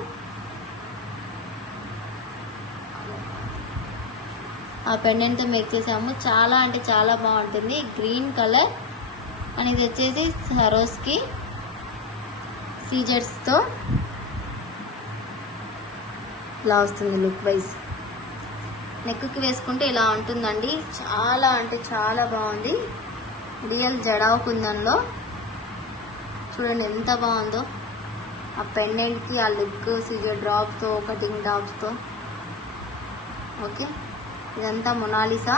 చాలా అంటే చాలా బాగుంటుంది. గ్రీన్ కలర్ అనేది వచ్చేసి సరోస్కి సీజెడ్స్తో ఇలా వస్తుంది లుక్ వైజ్. నెక్కి వేసుకుంటే ఇలా ఉంటుందండి. చాలా అంటే చాలా బాగుంది. రియల్ జడావు కుందన్లో చూడండి ఎంత బాగుందో. ఆ పెండెంట్కి ఆ లుక్ సీజర్ డ్రాప్తో కటింగ్ డ్రాప్స్తో. ఓకే, ఇదంతా మొనాలిసా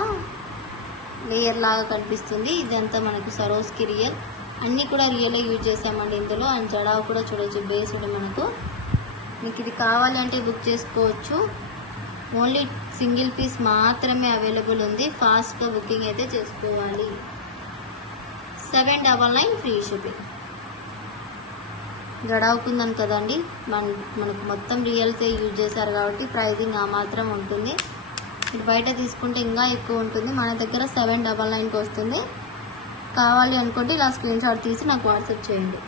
లేయర్ లాగా కనిపిస్తుంది. ఇదంతా మనకు సరోస్కి రియల్. అన్నీ కూడా రియల్ యూజ్ చేసామండి ఇందులో. అండ్ జడావు కూడా చూడొచ్చు బేస్డ్ మనకు. మీకు ఇది కావాలి అంటే బుక్ చేసుకోవచ్చు. ఓన్లీ సింగిల్ పీస్ మాత్రమే అవైలబుల్ ఉంది. ఫాస్ట్గా బుకింగ్ అయితే చేసుకోవాలి. 799 ఫ్రీ షిప్పింగ్. జడావుకుందని కదండి, మనకు మొత్తం రియల్సే యూజ్ చేశారు కాబట్టి ప్రైజింగ్ ఆ మాత్రం ఉంటుంది. ఇది బయట తీసుకుంటే ఇంకా ఎక్కువ ఉంటుంది. మన దగ్గర 799కి వస్తుంది. కావాలి అనుకుంటే ఇలా స్క్రీన్ షాట్ తీసి నాకు వాట్సాప్ చేయండి.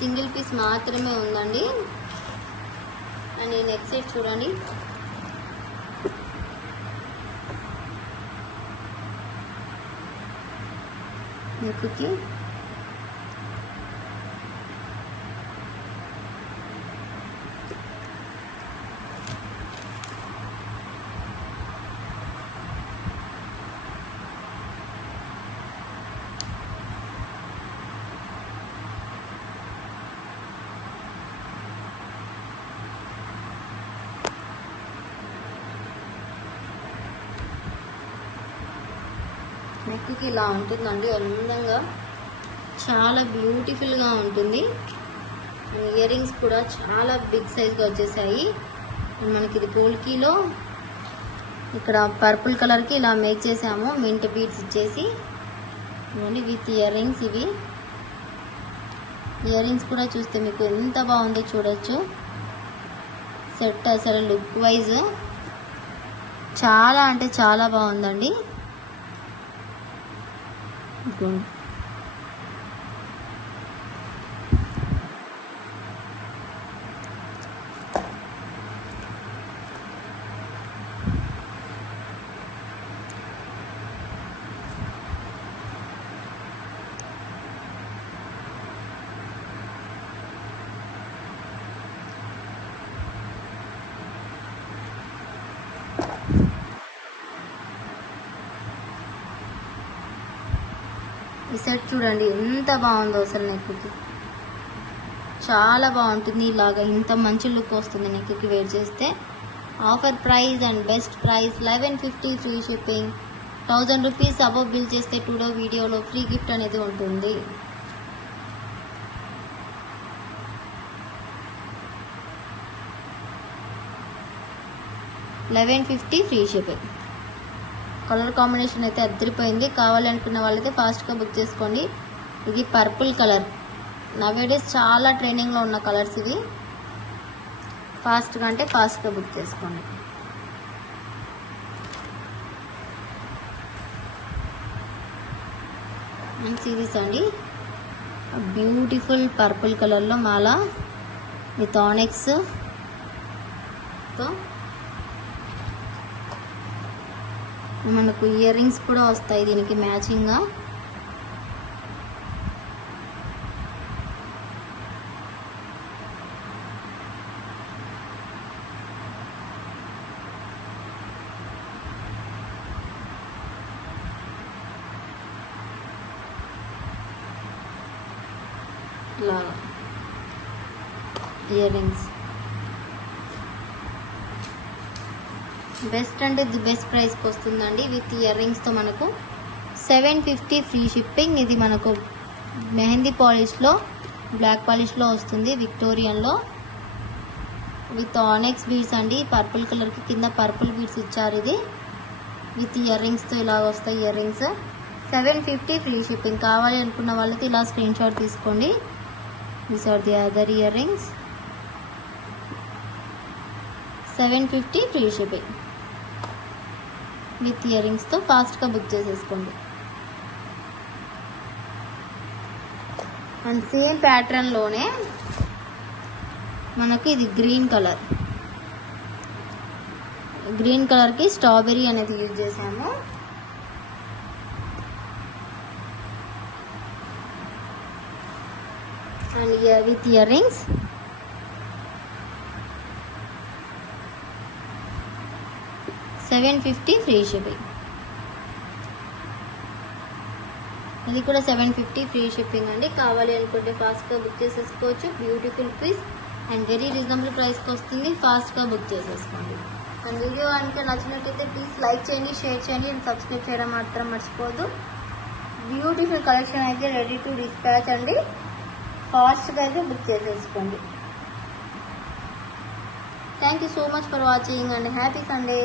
సింగిల్ పీస్ మాత్రమే ఉందండి. అండ్ నెక్స్ట్ సైడ్ చూడండి, నెక్కి ఇలా ఉంటుందండి. అందంగా చాలా బ్యూటిఫుల్గా ఉంటుంది. ఇయర్ రింగ్స్ కూడా చాలా బిగ్ సైజ్గా వచ్చేసాయి. మనకి ఇది పోల్కీలో ఇక్కడ పర్పుల్ కలర్కి ఇలా మేక్ చేసాము. మింట్ బీడ్స్ ఇచ్చేసి ఇవ్వండి విత్ ఇయర్ రింగ్స్. ఇవి ఇయర్ రింగ్స్ కూడా చూస్తే మీకు ఎంత బాగుందో చూడొచ్చు. సెట్ అసలు లుక్ వైజ్ చాలా అంటే చాలా బాగుందండి. ఈ సెట్ చూడండి ఎంత బాగుందో అసలు. నెక్కి చాలా బాగుంటుంది, ఇలాగా ఇంత మంచి లుక్ వస్తుంది నెక్కి వేర్ చేస్తే. Offer price and best price 1150 free shipping. 1000 rupees above bill చేస్తే టుడే వీడియోలో ఫ్రీ గిఫ్ట్ అనేది ఉంటుంది. $1150 ఫ్రీ షిప్పింగ్. కలర్ కాంబినేషన్ అయితే అద్దరిపోయింది. కావాలి అనుకున్న వాళ్ళైతే ఫాస్ట్గా బుక్ చేసుకోండి. ఇది పర్పుల్ కలర్, నవేడేస్ చాలా ట్రెండింగ్లో ఉన్న కలర్స్ ఇవి. ఫాస్ట్గా అంటే ఫాస్ట్గా బుక్ చేసుకోండి. అండ్ సిరీస్ అండి, బ్యూటిఫుల్ పర్పుల్ కలర్లో మాల విత్ ఆనెక్స్తో మనకు ఇయర్ రింగ్స్ కూడా వస్తాయి దీనికి మ్యాచింగ్గా. ఇలా ఇయర్ రింగ్స్ బెస్ట్ అంటే ది బెస్ట్ ప్రైస్కి వస్తుందండి. విత్ ఇయర్ రింగ్స్తో మనకు 750 ఫ్రీ షిప్పింగ్. ఇది మనకు మెహందీ పాలిష్లో, బ్లాక్ పాలిష్లో వస్తుంది, విక్టోరియన్లో విత్ ఆనెక్స్ బీడ్స్ అండి. పర్పుల్ కలర్కి కింద పర్పుల్ బీడ్స్ ఇచ్చారు. ఇది విత్ ఇయర్ రింగ్స్తో ఇలా వస్తాయి ఇయర్ రింగ్స్. 750 free shipping. కావాలి అనుకున్న వాళ్ళకి ఇలా స్క్రీన్ షాట్ తీసుకోండి. These are the other earrings. 750 free shipping with ఇయర్ రింగ్స్తో ఫాస్ట్గా బుక్ చేసేసుకోండి. అండ్ సేమ్ ప్యాటర్న్లోనే మనకు ఇది గ్రీన్ కలర్కి స్ట్రాబెర్రీ అనేది యూజ్ చేసాము. And with ear rings. $750 free shipping. ఇది కూడా 750 ఫ్రీ షిప్పింగ్ అండి. కావాలి అనుకుంటే ఫాస్ట్గా బుక్ చేసేసుకోవచ్చు. Beautiful piece and very reasonable ప్రైస్కి వస్తుంది. ఫాస్ట్గా బుక్ చేసేసుకోండి. అండ్ వీడియో కనుక నచ్చినట్టయితే ప్లీజ్ లైక్ చేయండి, షేర్ చేయండి అండ్ సబ్స్క్రైబ్ చేయడం మాత్రం మర్చిపోవద్దు. బ్యూటిఫుల్ కలెక్షన్ అయితే రెడీ టు డిస్పాచ్ అండి. ఫాస్ట్గా అయితే బుక్ చేసేసుకోండి. Thank you so much for watching and happy Sunday.